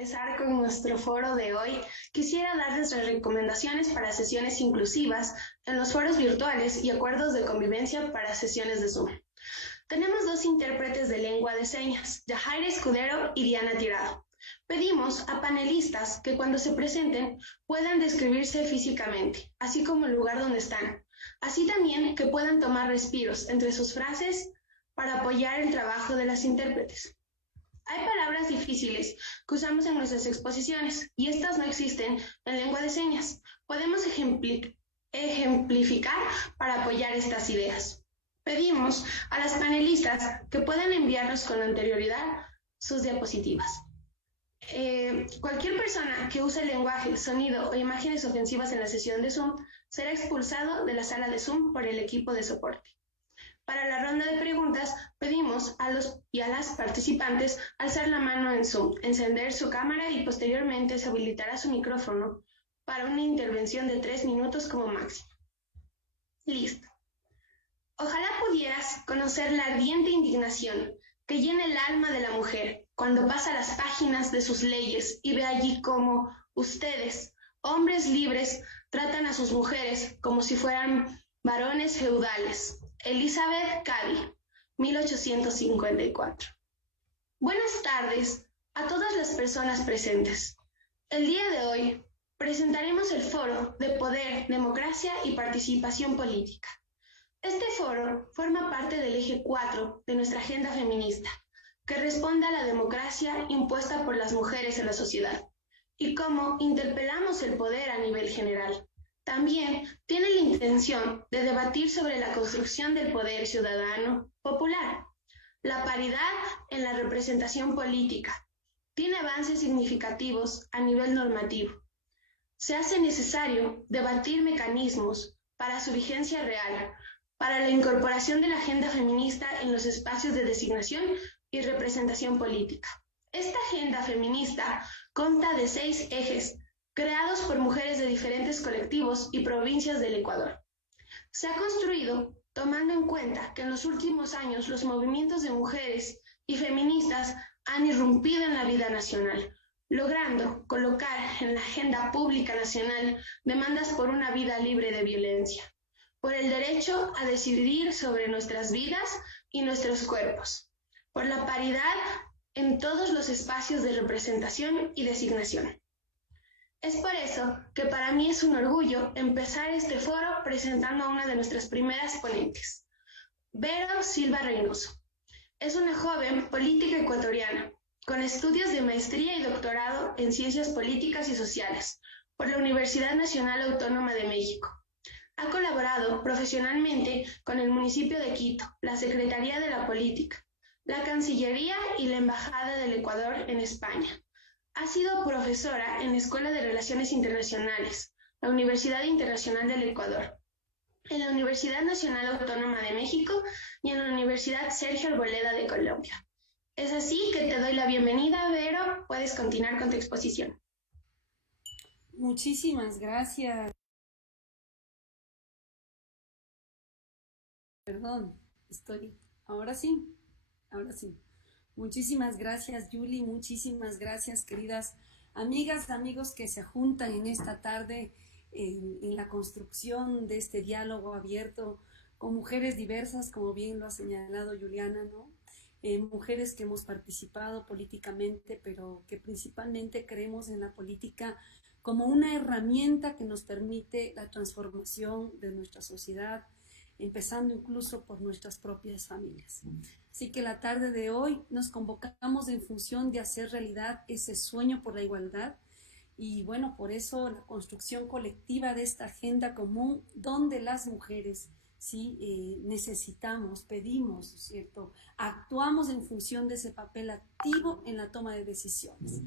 empezar con nuestro foro de hoy, quisiera darles las recomendaciones para sesiones inclusivas en los foros virtuales y acuerdos de convivencia para sesiones de Zoom. Tenemos dos intérpretes de lengua de señas, Yajaira Escudero y Diana Tirado. Pedimos a panelistas que cuando se presenten puedan describirse físicamente, así como el lugar donde están. Así también que puedan tomar respiros entre sus frases para apoyar el trabajo de las intérpretes. Hay palabras difíciles que usamos en nuestras exposiciones y estas no existen en lengua de señas. Podemos ejemplificar para apoyar estas ideas. Pedimos a las panelistas que puedan enviarnos con anterioridad sus diapositivas. Cualquier persona que use lenguaje, sonido o imágenes ofensivas en la sesión de Zoom será expulsado de la sala de Zoom por el equipo de soporte. Para la ronda de preguntas, pedimos a los y a las participantes alzar la mano en Zoom, encender su cámara y posteriormente se habilitará su micrófono para una intervención de 3 minutos como máximo. Listo. Ojalá pudieras conocer la ardiente indignación que llena el alma de la mujer cuando pasa las páginas de sus leyes y ve allí cómo ustedes, hombres libres, tratan a sus mujeres como si fueran varones feudales. Elizabeth Cady, 1854. Buenas tardes a todas las personas presentes. El día de hoy presentaremos el Foro de Poder, Democracia y Participación Política. Este foro forma parte del eje 4 de nuestra agenda feminista, que responde a la democracia impuesta por las mujeres en la sociedad y cómo interpelamos el poder a nivel general. También tiene la intención de debatir sobre la construcción del poder ciudadano popular, la paridad en la representación política. Tiene avances significativos a nivel normativo. Se hace necesario debatir mecanismos para su vigencia real, para la incorporación de la agenda feminista en los espacios de designación y representación política. Esta agenda feminista consta de 6 ejes creados por mujeres de diferentes colectivos y provincias del Ecuador. Se ha construido tomando en cuenta que en los últimos años los movimientos de mujeres y feministas han irrumpido en la vida nacional, logrando colocar en la agenda pública nacional demandas por una vida libre de violencia, por el derecho a decidir sobre nuestras vidas y nuestros cuerpos, por la paridad en todos los espacios de representación y designación. Es por eso que para mí es un orgullo empezar este foro presentando a una de nuestras primeras ponentes, Vero Silva Reynoso. Es una joven política ecuatoriana, con estudios de maestría y doctorado en Ciencias Políticas y Sociales por la Universidad Nacional Autónoma de México. Ha colaborado profesionalmente con el municipio de Quito, la Secretaría de la Política, la Cancillería y la Embajada del Ecuador en España. Ha sido profesora en la Escuela de Relaciones Internacionales, la Universidad Internacional del Ecuador, en la Universidad Nacional Autónoma de México y en la Universidad Sergio Arboleda de Colombia. Es así que te doy la bienvenida, Vero. Puedes continuar con tu exposición. Muchísimas gracias. Perdón, ahora sí. Muchísimas gracias, Yuli, muchísimas gracias, queridas amigas, amigos que se juntan en esta tarde en la construcción de este diálogo abierto con mujeres diversas, como bien lo ha señalado Juliana, ¿no? Mujeres que hemos participado políticamente, pero que principalmente creemos en la política como una herramienta que nos permite la transformación de nuestra sociedad, empezando incluso por nuestras propias familias. Así que la tarde de hoy nos convocamos en función de hacer realidad ese sueño por la igualdad y bueno, por eso la construcción colectiva de esta agenda común donde las mujeres necesitamos, pedimos, ¿cierto? Actuamos en función de ese papel activo en la toma de decisiones,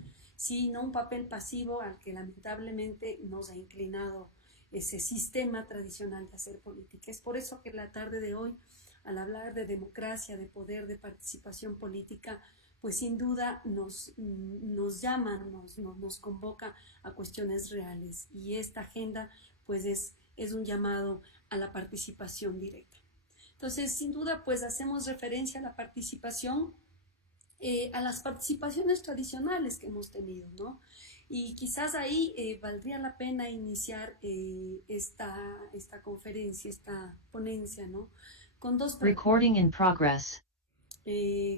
no un papel pasivo al que lamentablemente nos ha inclinado ese sistema tradicional de hacer política. Es por eso que la tarde de hoy, al hablar de democracia, de poder, de participación política, pues sin duda nos llama, nos convoca a cuestiones reales. Y esta agenda pues es un llamado a la participación directa. Entonces, sin duda, pues hacemos referencia a la participación a las participaciones tradicionales que hemos tenido, ¿no? Y quizás ahí valdría la pena iniciar esta conferencia, esta ponencia, ¿no? Con dos Recording in progress.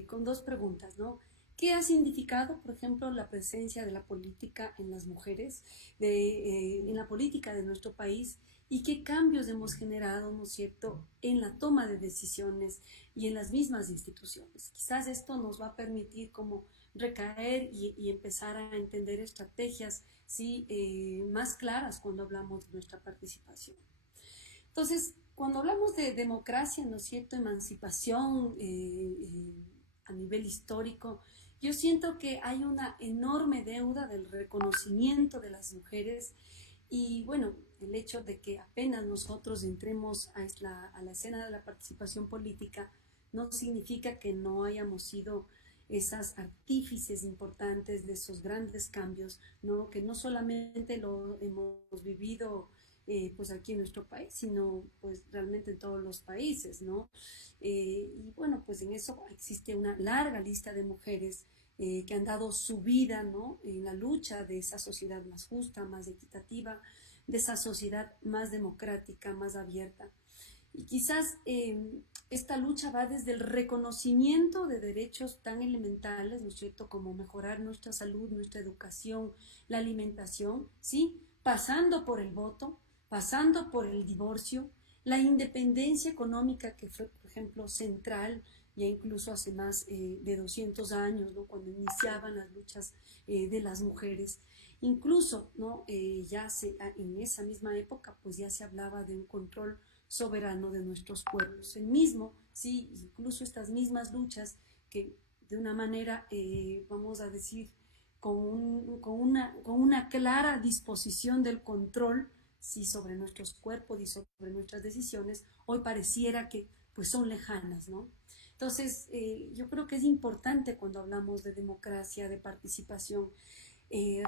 Con dos preguntas, ¿no? ¿Qué ha significado, por ejemplo, la presencia de la política en las mujeres, en la política de nuestro país? ¿Y qué cambios hemos generado, ¿no es cierto?, en la toma de decisiones y en las mismas instituciones. Quizás esto nos va a permitir como recaer y empezar a entender estrategias, ¿sí?, más claras cuando hablamos de nuestra participación. Entonces, cuando hablamos de democracia, ¿no es cierto?, emancipación a nivel histórico, yo siento que hay una enorme deuda del reconocimiento de las mujeres y, bueno, el hecho de que apenas nosotros entremos a la escena de la participación política no significa que no hayamos sido esas artífices importantes de esos grandes cambios, ¿no? Que no solamente lo hemos vivido pues aquí en nuestro país, sino pues realmente en todos los países, ¿no? Y bueno, pues en eso existe una larga lista de mujeres que han dado su vida, ¿no?, en la lucha de esa sociedad más justa, más equitativa, de esa sociedad más democrática, más abierta. Y quizás esta lucha va desde el reconocimiento de derechos tan elementales, ¿no es cierto?, como mejorar nuestra salud, nuestra educación, la alimentación, ¿sí?, pasando por el voto, pasando por el divorcio, la independencia económica que fue, por ejemplo, central, ya incluso hace más de 200 años, ¿no?, cuando iniciaban las luchas de las mujeres. Incluso, ¿no?, en esa misma época, pues ya se hablaba de un control soberano de nuestros pueblos. El mismo, sí, incluso estas mismas luchas que de una manera, vamos a decir, con una clara disposición del control, sí, sobre nuestros cuerpos y sobre nuestras decisiones, hoy pareciera que pues son lejanas, ¿no? Entonces, yo creo que es importante cuando hablamos de democracia, de participación,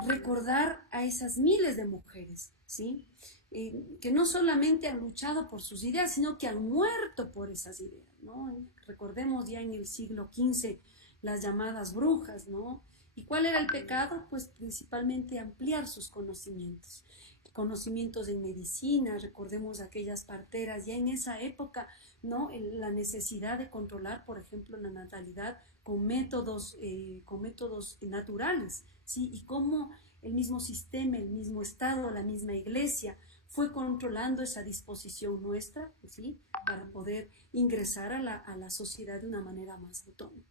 recordar a esas miles de mujeres, ¿sí?, que no solamente han luchado por sus ideas, sino que han muerto por esas ideas, ¿no? Recordemos ya en el siglo XV las llamadas brujas, ¿no? ¿Y cuál era el pecado? Pues principalmente ampliar sus conocimientos en medicina. Recordemos aquellas parteras ya en esa época, ¿no?, la necesidad de controlar, por ejemplo, la natalidad con métodos naturales, ¿sí? Y cómo el mismo sistema, el mismo Estado, la misma Iglesia fue controlando esa disposición nuestra, ¿sí?, para poder ingresar a la sociedad de una manera más autónoma.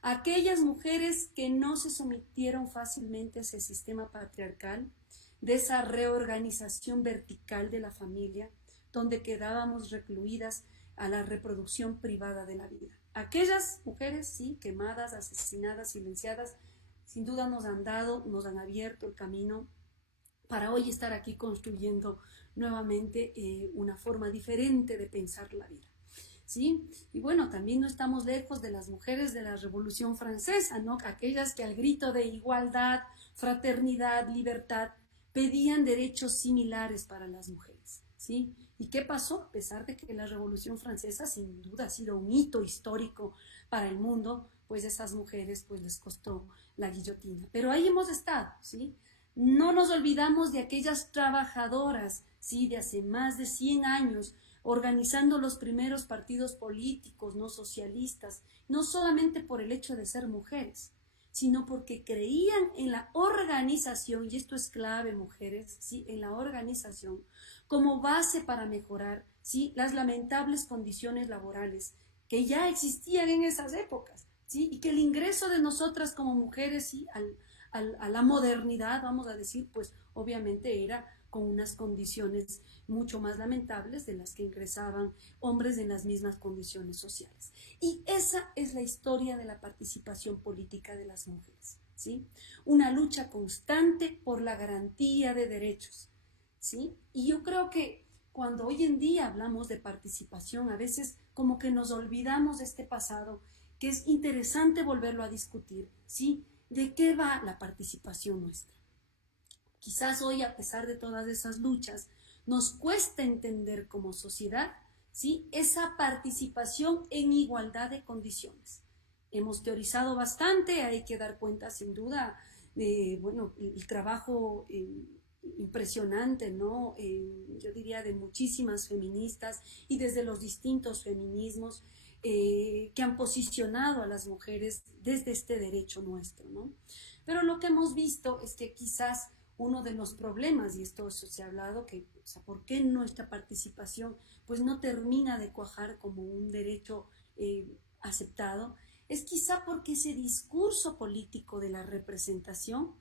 Aquellas mujeres que no se sometieron fácilmente a ese sistema patriarcal, de esa reorganización vertical de la familia, donde quedábamos recluidas a la reproducción privada de la vida. Aquellas mujeres, sí, quemadas, asesinadas, silenciadas, sin duda nos han abierto el camino para hoy estar aquí construyendo nuevamente una forma diferente de pensar la vida, ¿sí? Y bueno, también no estamos lejos de las mujeres de la Revolución Francesa, ¿no?, aquellas que al grito de igualdad, fraternidad, libertad, pedían derechos similares para las mujeres, ¿sí? ¿Y qué pasó? A pesar de que la Revolución Francesa sin duda ha sido un hito histórico para el mundo, pues esas mujeres pues les costó la guillotina. Pero ahí hemos estado, ¿sí? No nos olvidamos de aquellas trabajadoras, ¿sí?, de hace más de 100 años, organizando los primeros partidos políticos no socialistas, no solamente por el hecho de ser mujeres, sino porque creían en la organización, y esto es clave, mujeres, ¿sí?, en la organización como base para mejorar, ¿sí?, las lamentables condiciones laborales que ya existían en esas épocas, ¿sí?, y que el ingreso de nosotras como mujeres, ¿sí?, a la modernidad, vamos a decir, pues obviamente era con unas condiciones mucho más lamentables de las que ingresaban hombres en las mismas condiciones sociales. Y esa es la historia de la participación política de las mujeres, ¿sí? Una lucha constante por la garantía de derechos, ¿sí? Y yo creo que cuando hoy en día hablamos de participación, a veces como que nos olvidamos de este pasado, que es interesante volverlo a discutir, ¿sí? ¿De qué va la participación nuestra? Quizás hoy, a pesar de todas esas luchas, nos cuesta entender como sociedad, ¿sí?, esa participación en igualdad de condiciones. hemos teorizado bastante, hay que dar cuenta sin duda de, bueno, el trabajo impresionante, ¿no? Yo diría de muchísimas feministas y desde los distintos feminismos que han posicionado a las mujeres desde este derecho nuestro, ¿no? Pero lo que hemos visto es que quizás uno de los problemas, y esto se ha hablado, que, o sea, ¿por qué nuestra participación pues no termina de cuajar como un derecho aceptado? Es quizá porque ese discurso político de la representación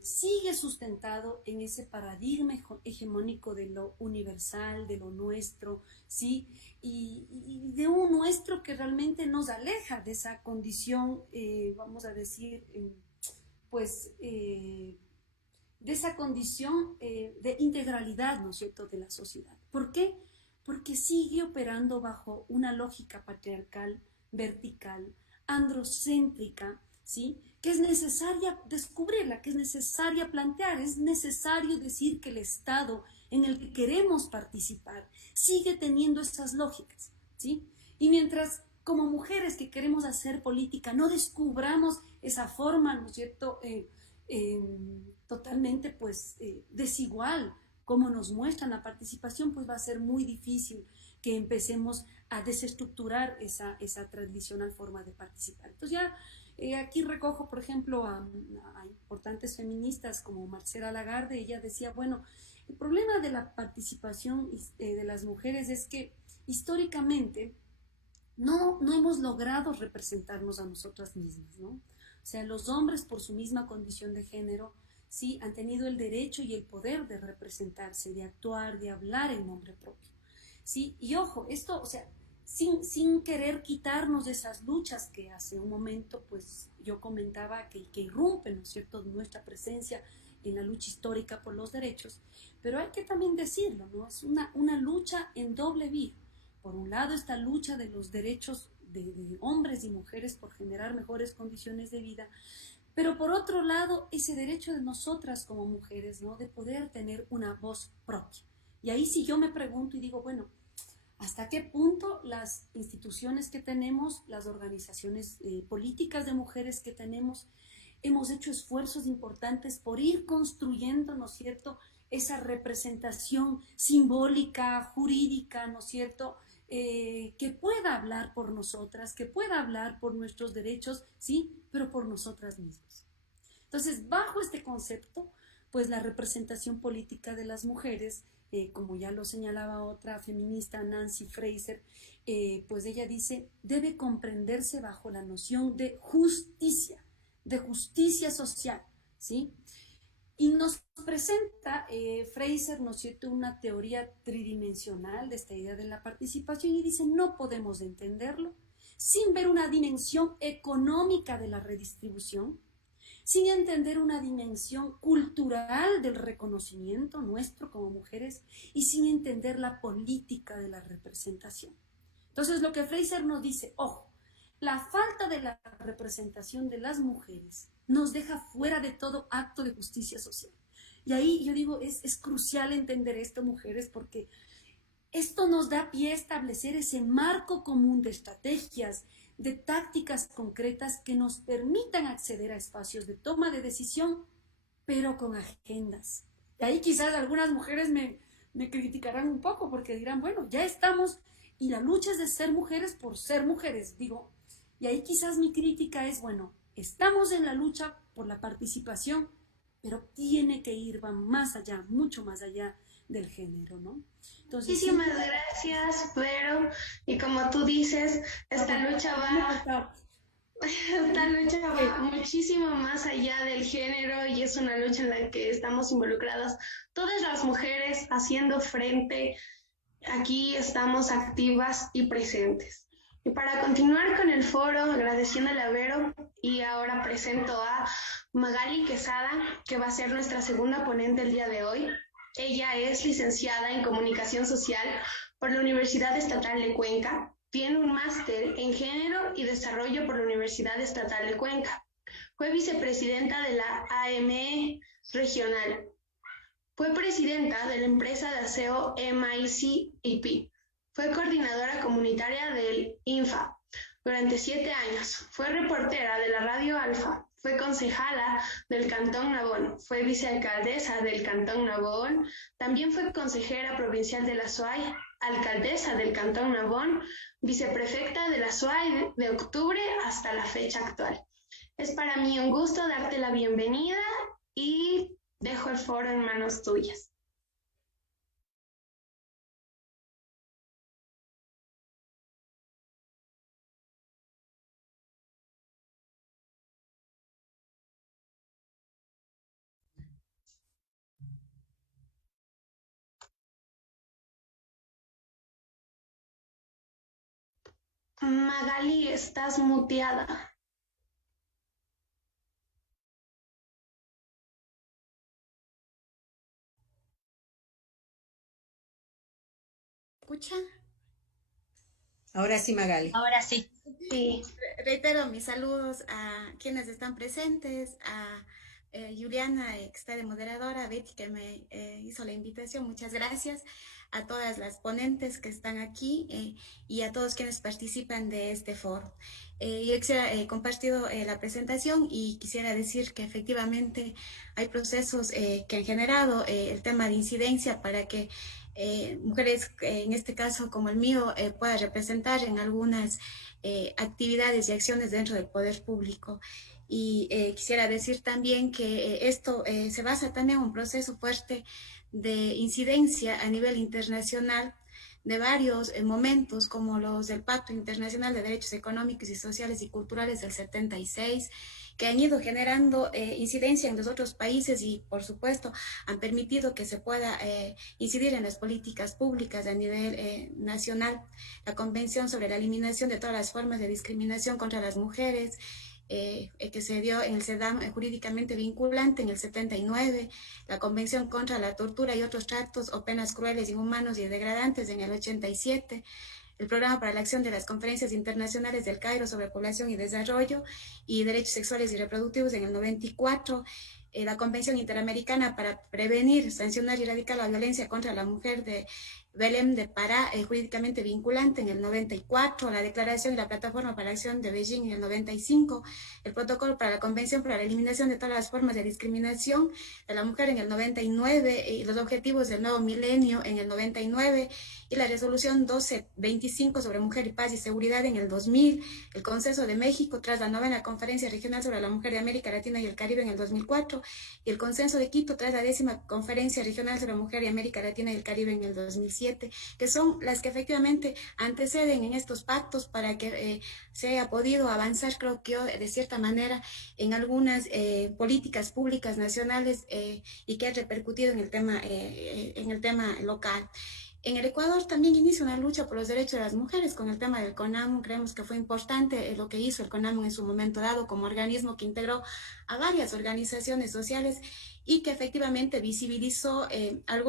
sigue sustentado en ese paradigma hegemónico de lo universal, de lo nuestro, ¿sí? Y de un nuestro que realmente nos aleja de esa condición, vamos a decir, de esa condición de integralidad, ¿no es cierto?, de la sociedad. ¿Por qué? Porque sigue operando bajo una lógica patriarcal, vertical, androcéntrica, ¿sí?, que es necesaria descubrirla, que es necesaria plantear, es necesario decir que el Estado en el que queremos participar sigue teniendo esas lógicas, ¿sí? Y mientras como mujeres que queremos hacer política no descubramos esa forma, ¿no es cierto?, totalmente pues desigual como nos muestran la participación, pues va a ser muy difícil que empecemos a desestructurar esa tradicional forma de participar. Entonces ya aquí recojo, por ejemplo, a importantes feministas como Marcela Lagarde. Ella decía, bueno, el problema de la participación de las mujeres es que históricamente no hemos logrado representarnos a nosotras mismas, ¿no? O sea, los hombres por su misma condición de género, sí, han tenido el derecho y el poder de representarse, de actuar, de hablar en nombre propio, ¿sí? Y ojo, esto, o sea, sin querer quitarnos de esas luchas que hace un momento, pues yo comentaba que irrumpen, ¿no es cierto?, nuestra presencia en la lucha histórica por los derechos, pero hay que también decirlo, ¿no? Es una lucha en doble vía. Por un lado, esta lucha de los derechos de hombres y mujeres por generar mejores condiciones de vida, pero por otro lado, ese derecho de nosotras como mujeres, ¿no?, de poder tener una voz propia. Y ahí sí yo me pregunto y digo, bueno, ¿hasta qué punto las instituciones que tenemos, las organizaciones políticas de mujeres que tenemos, hemos hecho esfuerzos importantes por ir construyendo, ¿no es cierto?, esa representación simbólica, jurídica, ¿no es cierto?, que pueda hablar por nosotras, que pueda hablar por nuestros derechos, sí, pero por nosotras mismas. Entonces, bajo este concepto, pues la representación política de las mujeres, como ya lo señalaba otra feminista, Nancy Fraser, pues ella dice, debe comprenderse bajo la noción de justicia social, ¿sí? Y nos presenta Fraser, ¿no es cierto?, una teoría tridimensional de esta idea de la participación y dice, no podemos entenderlo sin ver una dimensión económica de la redistribución, sin entender una dimensión cultural del reconocimiento nuestro como mujeres y sin entender la política de la representación. Entonces lo que Fraser nos dice, ojo, la falta de la representación de las mujeres nos deja fuera de todo acto de justicia social. Y ahí yo digo, es crucial entender esto, mujeres, porque esto nos da pie a establecer ese marco común de estrategias, de tácticas concretas que nos permitan acceder a espacios de toma de decisión, pero con agendas. Y ahí quizás algunas mujeres me criticarán un poco porque dirán, bueno, ya estamos, y la lucha es de ser mujeres por ser mujeres, digo. Y ahí quizás mi crítica es, bueno, estamos en la lucha por la participación, pero tiene que ir, va más allá, mucho más allá del género, ¿no? Entonces, muchísimas gracias, Vero. Y como tú dices, esta lucha va muchísimo más allá del género y es una lucha en la que estamos involucradas todas las mujeres haciendo frente. Aquí estamos activas y presentes. Y para continuar con el foro, agradeciéndole a Vero, y ahora presento a Magali Quesada, que va a ser nuestra segunda ponente el día de hoy. Ella es licenciada en Comunicación Social por la Universidad Estatal de Cuenca. Tiene un máster en Género y Desarrollo por la Universidad Estatal de Cuenca. Fue vicepresidenta de la AME Regional. Fue presidenta de la empresa de aseo MIC-IP. Fue coordinadora comunitaria del INFA. durante 7 años. Fue reportera de la Radio Alfa, fue concejala del Cantón Nabón, fue vicealcaldesa del Cantón Nabón, también fue consejera provincial de la SUAY, alcaldesa del Cantón Nabón, viceprefecta de la SUAY de octubre hasta la fecha actual. Es para mí un gusto darte la bienvenida y dejo el foro en manos tuyas. Magali, estás muteada. ¿Escucha? Ahora sí, Magali. Ahora sí. Sí. Reitero mis saludos a quienes están presentes, a Juliana, que está de moderadora, a Betty, que me hizo la invitación, muchas gracias, a todas las ponentes que están aquí y a todos quienes participan de este foro. Yo quisiera compartido la presentación y quisiera decir que efectivamente hay procesos que han generado el tema de incidencia para que mujeres, en este caso como el mío, pueda representar en algunas actividades y acciones dentro del poder público. Y quisiera decir también que esto se basa también en un proceso fuerte de incidencia a nivel internacional de varios momentos, como los del Pacto Internacional de Derechos Económicos y Sociales y Culturales del 76, que han ido generando incidencia en los otros países y, por supuesto, han permitido que se pueda incidir en las políticas públicas a nivel nacional. La Convención sobre la Eliminación de todas las formas de discriminación contra las mujeres, que se dio en el CEDAM jurídicamente vinculante en el 79, la Convención contra la Tortura y otros tratos o penas crueles, inhumanos y degradantes en el 87, el Programa para la Acción de las Conferencias Internacionales del Cairo sobre Población y Desarrollo y Derechos Sexuales y Reproductivos en el 94, la Convención Interamericana para prevenir, sancionar y erradicar la violencia contra la mujer de Belém de Pará, jurídicamente vinculante en el 94, la Declaración y la Plataforma para la Acción de Beijing en el 95, el Protocolo para la Convención para la Eliminación de todas las formas de discriminación de la mujer en el 99, y los Objetivos del Nuevo Milenio en el 99, y la Resolución 1225 sobre Mujer y Paz y Seguridad en el 2000, el Consenso de México tras la 9ª Conferencia Regional sobre la Mujer de América Latina y el Caribe en el 2004, y el Consenso de Quito tras la 10ª Conferencia Regional sobre Mujer y América Latina y el Caribe en el 2007, que son las que efectivamente anteceden en estos pactos para que se haya podido avanzar, creo que de cierta manera, en algunas políticas públicas nacionales y que ha repercutido en el tema local. En el Ecuador también inicia una lucha por los derechos de las mujeres con el tema del CONAMU. Creemos que fue importante lo que hizo el CONAMU en su momento dado como organismo que integró a varias organizaciones sociales y que efectivamente visibilizó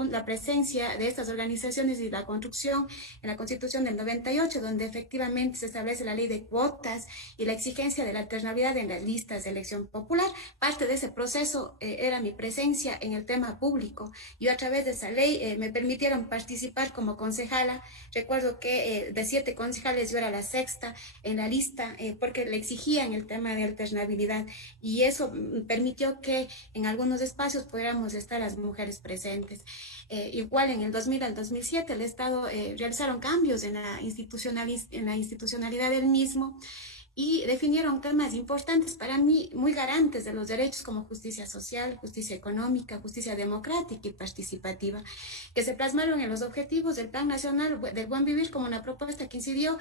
la presencia de estas organizaciones y la construcción en la Constitución del 98, donde efectivamente se establece la ley de cuotas y la exigencia de la alternabilidad en las listas de elección popular. Parte de ese proceso era mi presencia en el tema público. Yo a través de esa ley me permitieron participar como concejala. Recuerdo que de 7 concejales yo era la 6ª en la lista porque le exigían el tema de alternabilidad y eso permitió que en algunos espacios pudiéramos estar las mujeres presentes. Igual en el 2000 al 2007 el Estado realizaron cambios en la institucionalidad del mismo y definieron temas importantes para mí, muy garantes de los derechos como justicia social, justicia económica, justicia democrática y participativa, que se plasmaron en los objetivos del Plan Nacional del Buen Vivir como una propuesta que incidió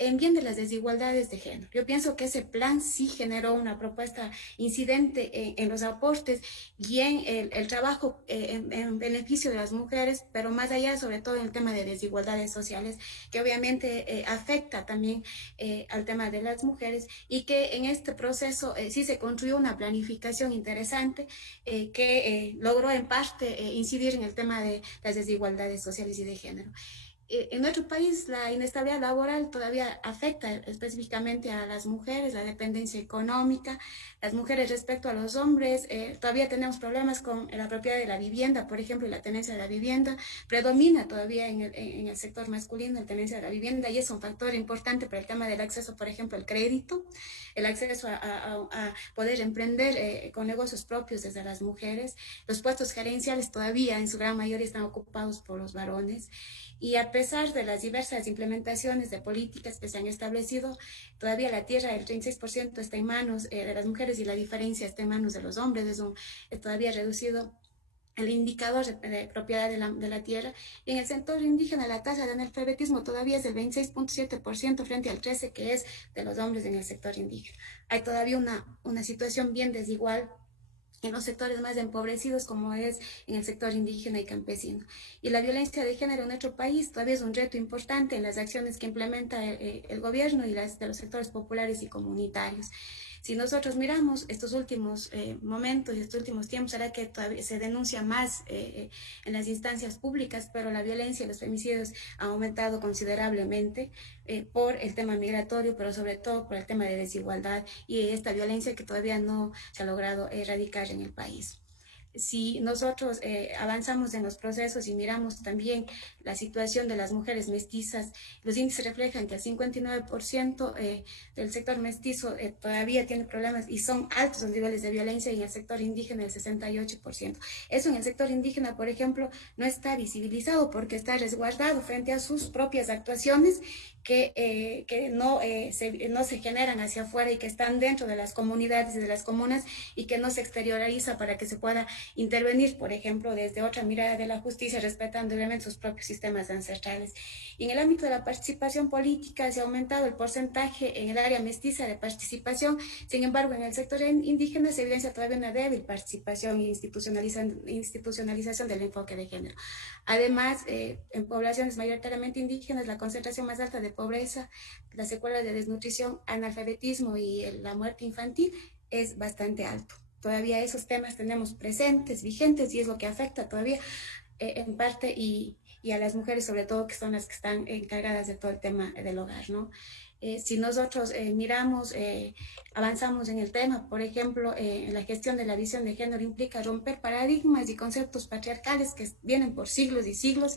en bien de las desigualdades de género. Yo pienso que ese plan sí generó una propuesta incidente en los aportes y en el trabajo en beneficio de las mujeres, pero más allá, sobre todo en el tema de desigualdades sociales, que obviamente afecta también al tema de las mujeres y que en este proceso sí se construyó una planificación interesante que logró en parte incidir en el tema de las desigualdades sociales y de género. En nuestro país la inestabilidad laboral todavía afecta específicamente a las mujeres, la dependencia económica, las mujeres respecto a los hombres, todavía tenemos problemas con la propiedad de la vivienda, por ejemplo, y la tenencia de la vivienda, predomina todavía en el sector masculino la tenencia de la vivienda y es un factor importante para el tema del acceso, por ejemplo, al crédito, el acceso a poder emprender con negocios propios desde las mujeres. Los puestos gerenciales todavía en su gran mayoría están ocupados por los varones. Y a pesar de las diversas implementaciones de políticas que se han establecido, todavía la tierra, el 36% está en manos de las mujeres y la diferencia está en manos de los hombres. Es todavía reducido el indicador de propiedad de la tierra. Y en el sector indígena la tasa de analfabetismo todavía es del 26.7% frente al 13% que es de los hombres en el sector indígena. Hay todavía una situación bien desigual en los sectores más empobrecidos como es en el sector indígena y campesino. Y la violencia de género en nuestro país todavía es un reto importante en las acciones que implementa el gobierno y las de los sectores populares y comunitarios. Si nosotros miramos estos últimos momentos y estos últimos tiempos, será que todavía se denuncia más en las instancias públicas, pero la violencia y los femicidios han aumentado considerablemente por el tema migratorio, pero sobre todo por el tema de desigualdad y esta violencia que todavía no se ha logrado erradicar en el país. Si nosotros avanzamos en los procesos y miramos también la situación de las mujeres mestizas, los índices reflejan que el 59% del sector mestizo todavía tiene problemas y son altos los niveles de violencia, y en el sector indígena el 68%. Eso en el sector indígena, por ejemplo, no está visibilizado porque está resguardado frente a sus propias actuaciones que no se generan hacia afuera y que están dentro de las comunidades y de las comunas y que no se exterioriza para que se pueda intervenir, por ejemplo, desde otra mirada de la justicia, respetando obviamente sus propios sistemas ancestrales. Y en el ámbito de la participación política se ha aumentado el porcentaje en el área mestiza de participación, sin embargo, en el sector indígena se evidencia todavía una débil participación e institucionalización del enfoque de género. Además, en poblaciones mayoritariamente indígenas, la concentración más alta de pobreza, las secuelas de desnutrición, analfabetismo y la muerte infantil es bastante alto. Todavía esos temas tenemos presentes, vigentes, y es lo que afecta todavía en parte y a las mujeres, sobre todo, que son las que están encargadas de todo el tema del hogar, ¿no? Si nosotros miramos, avanzamos en el tema, por ejemplo, la gestión de la visión de género implica romper paradigmas y conceptos patriarcales que vienen por siglos y siglos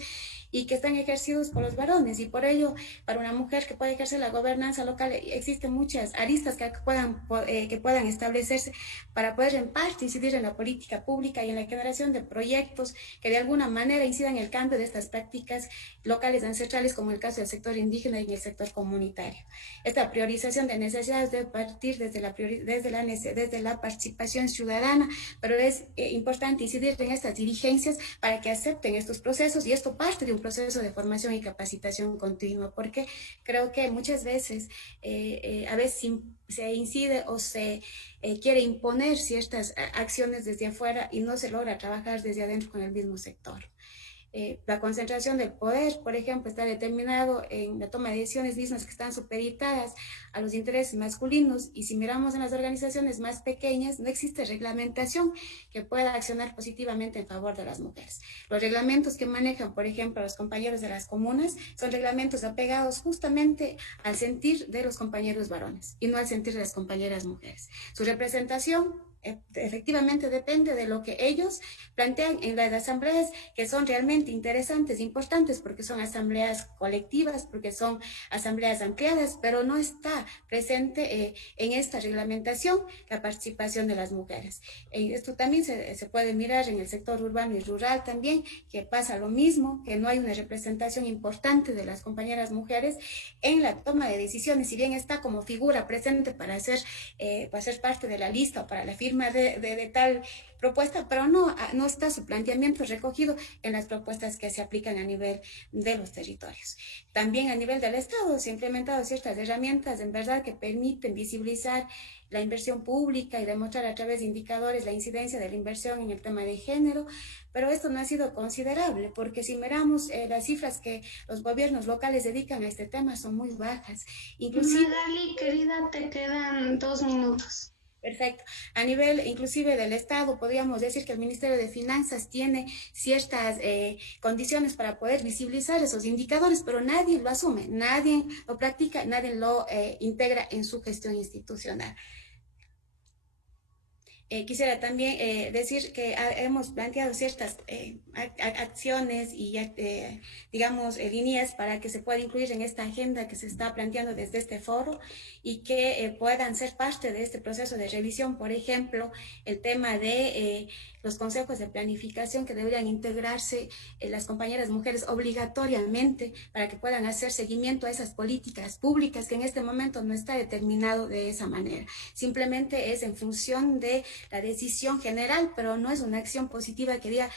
y que están ejercidos por los varones, y por ello, para una mujer que puede ejercer la gobernanza local, existen muchas aristas que puedan establecerse para poder en parte incidir en la política pública y en la generación de proyectos que de alguna manera incidan en el cambio de estas prácticas locales ancestrales, como el caso del sector indígena y en el sector comunitario. Esta priorización de necesidades debe partir desde la participación ciudadana, pero es importante incidir en estas dirigencias para que acepten estos procesos, y esto parte de un proceso de formación y capacitación continua, porque creo que muchas veces a veces se incide o se quiere imponer ciertas acciones desde afuera y no se logra trabajar desde adentro con el mismo sector. La concentración del poder, por ejemplo, está determinado en la toma de decisiones mismas que están supeditadas a los intereses masculinos, y si miramos en las organizaciones más pequeñas no existe reglamentación que pueda accionar positivamente en favor de las mujeres. Los reglamentos que manejan, por ejemplo, los compañeros de las comunas son reglamentos apegados justamente al sentir de los compañeros varones y no al sentir de las compañeras mujeres. Su representación efectivamente depende de lo que ellos plantean en las asambleas, que son realmente interesantes, importantes, porque son asambleas colectivas, porque son asambleas ampliadas, pero no está presente en esta reglamentación la participación de las mujeres. Esto también se puede mirar en el sector urbano y rural también, que pasa lo mismo, que no hay una representación importante de las compañeras mujeres en la toma de decisiones, si bien está como figura presente para ser parte de la lista o para la firma de tal propuesta, pero no está su planteamiento recogido en las propuestas que se aplican a nivel de los territorios. También a nivel del Estado se han implementado ciertas herramientas en verdad que permiten visibilizar la inversión pública y demostrar a través de indicadores la incidencia de la inversión en el tema de género, pero esto no ha sido considerable, porque si miramos las cifras que los gobiernos locales dedican a este tema son muy bajas. Inclusive, Magali, querida, te quedan 2 minutos. Perfecto. A nivel inclusive del Estado, podríamos decir que el Ministerio de Finanzas tiene ciertas condiciones para poder visibilizar esos indicadores, pero nadie lo asume, nadie lo practica, nadie lo integra en su gestión institucional. Quisiera también decir que hemos planteado ciertas acciones y, digamos, líneas para que se pueda incluir en esta agenda que se está planteando desde este foro y que puedan ser parte de este proceso de revisión. Por ejemplo, el tema de los consejos de planificación que deberían integrarse las compañeras mujeres obligatoriamente para que puedan hacer seguimiento a esas políticas públicas que en este momento no está determinado de esa manera. Simplemente es en función de la decisión general, pero no es una acción positiva que diga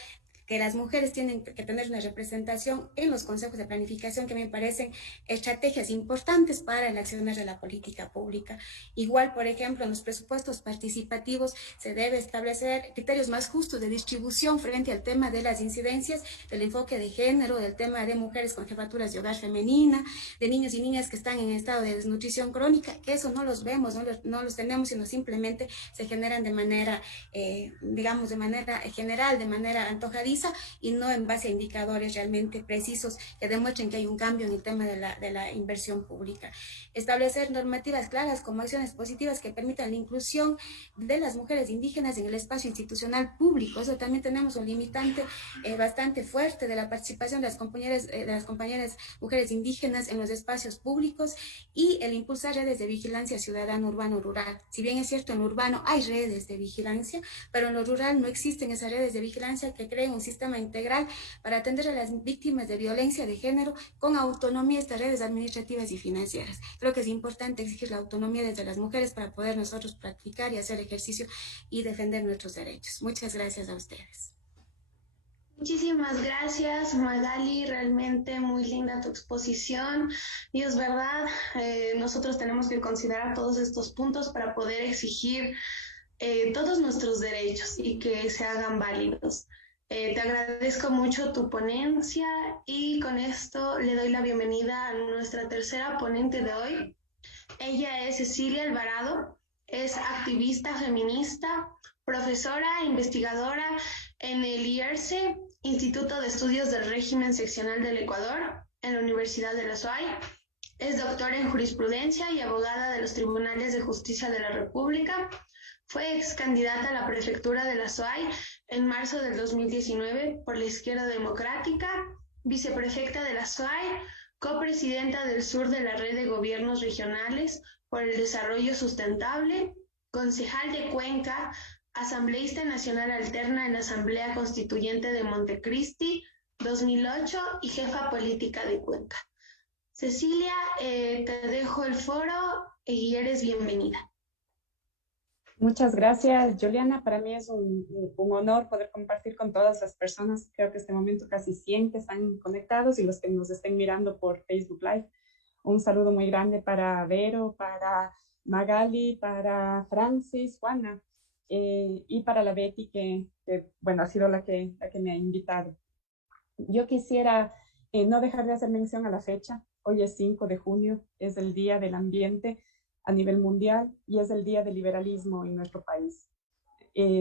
que las mujeres tienen que tener una representación en los consejos de planificación, que me parecen estrategias importantes para el accionar de la política pública. Igual, por ejemplo, en los presupuestos participativos se debe establecer criterios más justos de distribución frente al tema de las incidencias, del enfoque de género, del tema de mujeres con jefaturas de hogar femenina, de niños y niñas que están en estado de desnutrición crónica, que eso no los vemos, no los tenemos, sino simplemente se generan de manera, digamos, de manera general, de manera antojadiza, y no en base a indicadores realmente precisos que demuestren que hay un cambio en el tema de la inversión pública. Establecer normativas claras como acciones positivas que permitan la inclusión de las mujeres indígenas en el espacio institucional público. Eso también tenemos un limitante bastante fuerte de la participación de las compañeras mujeres indígenas en los espacios públicos, y el impulsar redes de vigilancia ciudadana urbano-rural. Si bien es cierto, en lo urbano hay redes de vigilancia, pero en lo rural no existen esas redes de vigilancia que creen un sistema integral para atender a las víctimas de violencia de género con autonomía, estas redes administrativas y financieras. Creo que es importante exigir la autonomía desde las mujeres para poder nosotros practicar y hacer ejercicio y defender nuestros derechos. Muchas gracias a ustedes. Muchísimas gracias, Magali, realmente muy linda tu exposición y es verdad, nosotros tenemos que considerar todos estos puntos para poder exigir todos nuestros derechos y que se hagan válidos. Te agradezco mucho tu ponencia y con esto le doy la bienvenida a nuestra tercera ponente de hoy. Ella es Cecilia Alvarado, es activista feminista, profesora e investigadora en el IERCE, Instituto de Estudios del Régimen Seccional del Ecuador, en la Universidad de la SUAY. Es doctora en jurisprudencia y abogada de los Tribunales de Justicia de la República. Fue ex candidata a la prefectura de la SUAY en marzo del 2019 por la Izquierda Democrática, viceprefecta de la SUAY, copresidenta del sur de la Red de Gobiernos Regionales por el Desarrollo Sustentable, concejal de Cuenca, asambleísta nacional alterna en la Asamblea Constituyente de Montecristi 2008 y jefa política de Cuenca. Cecilia, te dejo el foro y eres bienvenida. Muchas gracias, Juliana. Para mí es un honor poder compartir con todas las personas. Creo que este momento casi 100 que están conectados y los que nos estén mirando por Facebook Live. Un saludo muy grande para Vero, para Magali, para Francis, Juana y para la Betty, que bueno, ha sido la que me ha invitado. Yo quisiera no dejar de hacer mención a la fecha. Hoy es 5 de junio, es el Día del Ambiente a nivel mundial y es el Día del Liberalismo en nuestro país.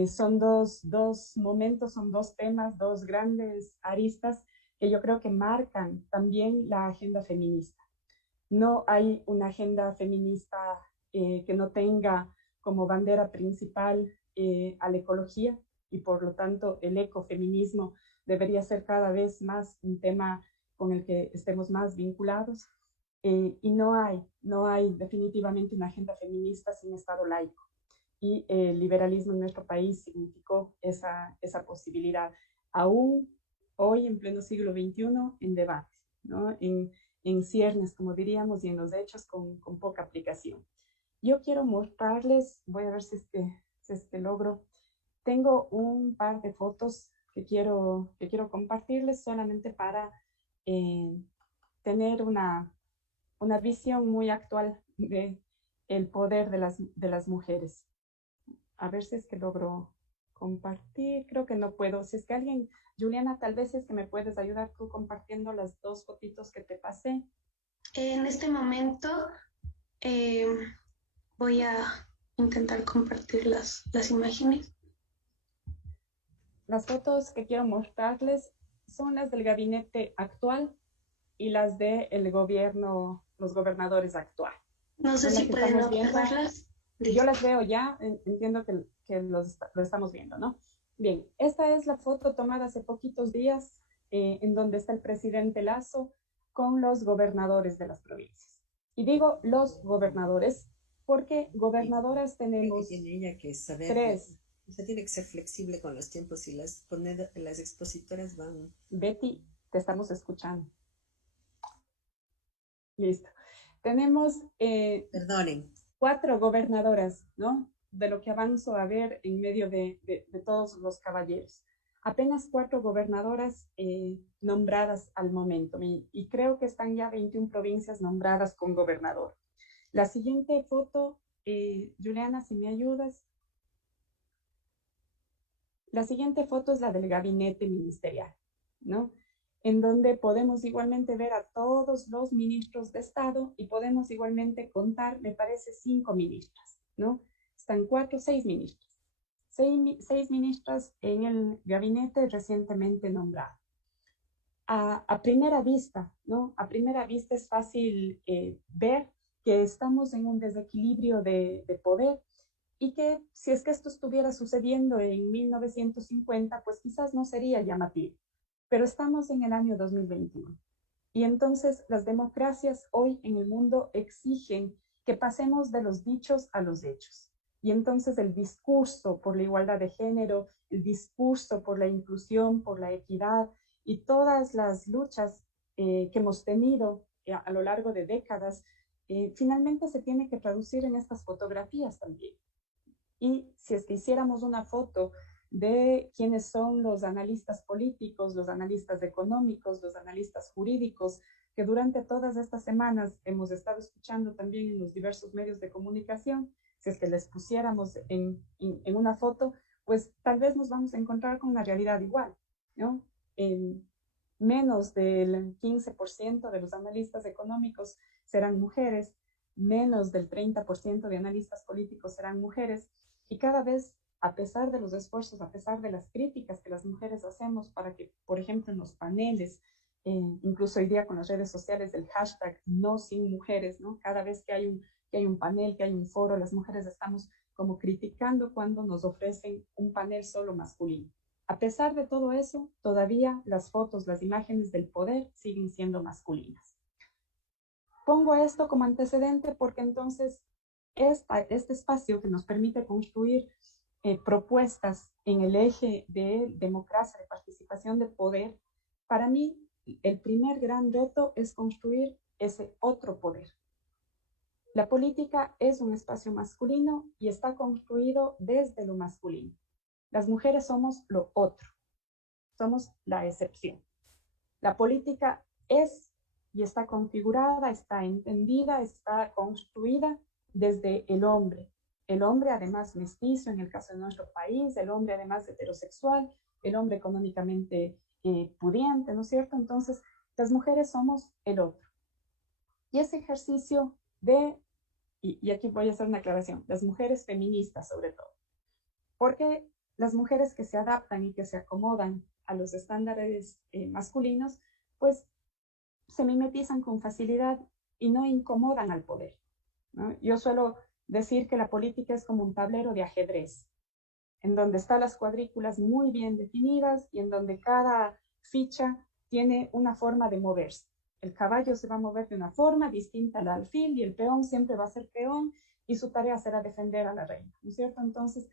Son dos momentos, son dos temas, dos grandes aristas que yo creo que marcan también la agenda feminista. No hay una agenda feminista que no tenga como bandera principal a la ecología, y por lo tanto el ecofeminismo debería ser cada vez más un tema con el que estemos más vinculados. Y no hay definitivamente una agenda feminista sin Estado laico. Y el liberalismo en nuestro país significó esa posibilidad, aún hoy en pleno siglo XXI, en debate, ¿no? En ciernes, como diríamos, y en los hechos con poca aplicación. Yo quiero mostrarles, voy a ver si es que logro. Tengo un par de fotos que quiero compartirles solamente para tener una visión muy actual de el poder de las mujeres. A ver si es que logro compartir. Creo que no puedo. Si es que alguien, Juliana, tal vez es que me puedes ayudar tú compartiendo las dos fotitos que te pasé. En este momento voy a intentar compartir las imágenes. Las fotos que quiero mostrarles son las del gabinete actual y las del gobierno, los gobernadores actuales. No sé si pueden observarlas. Yo las veo ya, entiendo que lo estamos viendo, ¿no? Bien, esta es la foto tomada hace poquitos días en donde está el presidente Lasso con los gobernadores de las provincias. Y digo los gobernadores porque gobernadoras tenemos tiene ella que saber 3. O sea, tiene que ser flexible con los tiempos y las expositoras van. Betty, te estamos escuchando. Listo. Tenemos Perdonen. 4 gobernadoras, ¿no? De lo que avanzo a ver en medio de todos los caballeros. Apenas 4 gobernadoras nombradas al momento y creo que están ya 21 provincias nombradas con gobernador. La siguiente foto, Juliana, si me ayudas. La siguiente foto es la del gabinete ministerial, ¿no? En donde podemos igualmente ver a todos los ministros de Estado y podemos igualmente contar, me parece, 5 ministras, ¿no? Están 6 ministros. 6 ministras en el gabinete recientemente nombrado. A primera vista, ¿no? A primera vista es fácil ver que estamos en un desequilibrio de poder y que si es que esto estuviera sucediendo en 1950, pues quizás no sería llamativo. Pero estamos en el año 2021. Y entonces las democracias hoy en el mundo exigen que pasemos de los dichos a los hechos. Y entonces el discurso por la igualdad de género, el discurso por la inclusión, por la equidad y todas las luchas que hemos tenido a lo largo de décadas, finalmente se tiene que traducir en estas fotografías también. Y si es que hiciéramos una foto de quiénes son los analistas políticos, los analistas económicos, los analistas jurídicos, que durante todas estas semanas hemos estado escuchando también en los diversos medios de comunicación, si es que les pusiéramos en una foto, pues tal vez nos vamos a encontrar con una realidad igual, ¿no? Menos del 15% de los analistas económicos serán mujeres, menos del 30% de analistas políticos serán mujeres, y cada vez, a pesar de los esfuerzos, a pesar de las críticas que las mujeres hacemos para que, por ejemplo, en los paneles, incluso hoy día con las redes sociales del hashtag no sin mujeres, ¿no? Cada vez que hay un panel, que hay un foro, las mujeres estamos como criticando cuando nos ofrecen un panel solo masculino. A pesar de todo eso, todavía las fotos, las imágenes del poder siguen siendo masculinas. Pongo esto como antecedente porque entonces este espacio que nos permite construir propuestas en el eje de democracia, de participación de poder, para mí el primer gran reto es construir ese otro poder. La política es un espacio masculino y está construido desde lo masculino. Las mujeres somos lo otro, somos la excepción. La política es y está configurada, está entendida, está construida desde el hombre además mestizo en el caso de nuestro país, el hombre además heterosexual, el hombre económicamente pudiente, ¿no es cierto? Entonces, las mujeres somos el otro. Y ese ejercicio y aquí voy a hacer una aclaración, las mujeres feministas sobre todo, porque las mujeres que se adaptan y que se acomodan a los estándares masculinos, pues se mimetizan con facilidad y no incomodan al poder, ¿no? Yo suelo decir que la política es como un tablero de ajedrez, en donde están las cuadrículas muy bien definidas y en donde cada ficha tiene una forma de moverse. El caballo se va a mover de una forma distinta al alfil y el peón siempre va a ser peón y su tarea será defender a la reina, ¿no es cierto? Entonces,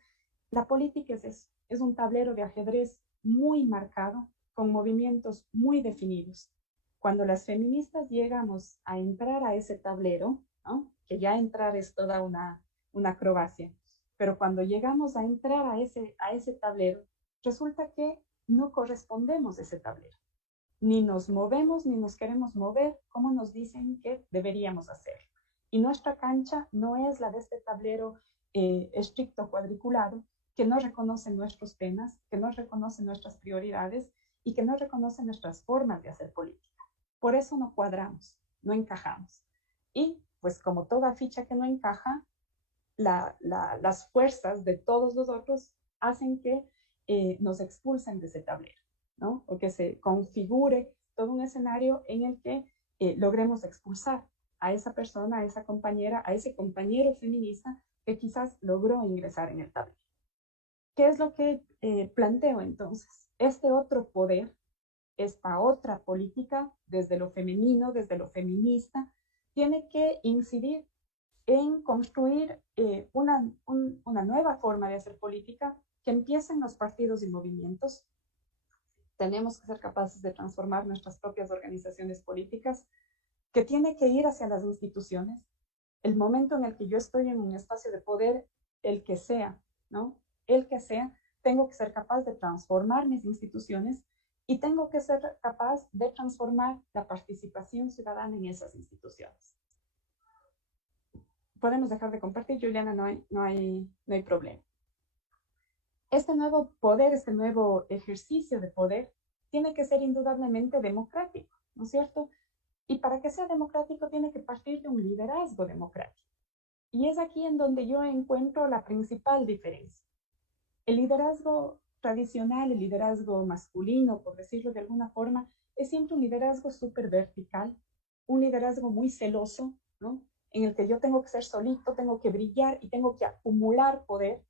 la política es eso, es un tablero de ajedrez muy marcado, con movimientos muy definidos. Cuando las feministas llegamos a entrar a ese tablero, ¿no? Que ya entrar es toda una acrobacia, pero cuando llegamos a entrar a ese tablero, resulta que no correspondemos a ese tablero. Ni nos movemos ni nos queremos mover como nos dicen que deberíamos hacer. Y nuestra cancha no es la de este tablero estricto cuadriculado, que no reconoce nuestros temas, que no reconoce nuestras prioridades y que no reconoce nuestras formas de hacer política. Por eso no cuadramos, no encajamos. Y pues como toda ficha que no encaja, las fuerzas de todos los otros hacen que nos expulsen de ese tablero, ¿no? O que se configure todo un escenario en el que logremos expulsar a esa persona, a esa compañera, a ese compañero feminista que quizás logró ingresar en el tablero. ¿Qué es lo que planteo entonces? Este otro poder, esta otra política, desde lo femenino, desde lo feminista, tiene que incidir en construir una nueva forma de hacer política que empiece en los partidos y movimientos. Tenemos que ser capaces de transformar nuestras propias organizaciones políticas, que tiene que ir hacia las instituciones. El momento en el que yo estoy en un espacio de poder, el que sea, ¿no? El que sea, tengo que ser capaz de transformar mis instituciones y tengo que ser capaz de transformar la participación ciudadana en esas instituciones. Podemos dejar de compartir, Juliana, no hay problema. Este nuevo poder, este nuevo ejercicio de poder, tiene que ser indudablemente democrático, ¿no es cierto? Y para que sea democrático tiene que partir de un liderazgo democrático. Y es aquí en donde yo encuentro la principal diferencia. El liderazgo tradicional, el liderazgo masculino, por decirlo de alguna forma, es siempre un liderazgo súper vertical, un liderazgo muy celoso, ¿no? En el que yo tengo que ser solito, tengo que brillar y tengo que acumular poder.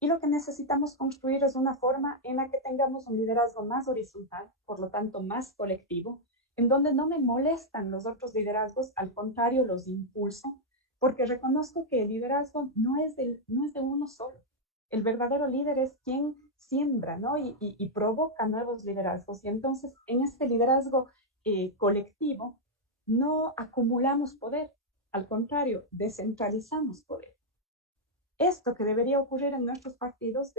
Y lo que necesitamos construir es una forma en la que tengamos un liderazgo más horizontal, por lo tanto más colectivo, en donde no me molestan los otros liderazgos, al contrario, los impulso, porque reconozco que el liderazgo no es de uno solo. El verdadero líder es quien siembra, ¿no? y provoca nuevos liderazgos. Y entonces, en este liderazgo colectivo, no acumulamos poder, al contrario, descentralizamos poder. Esto que debería ocurrir en nuestros partidos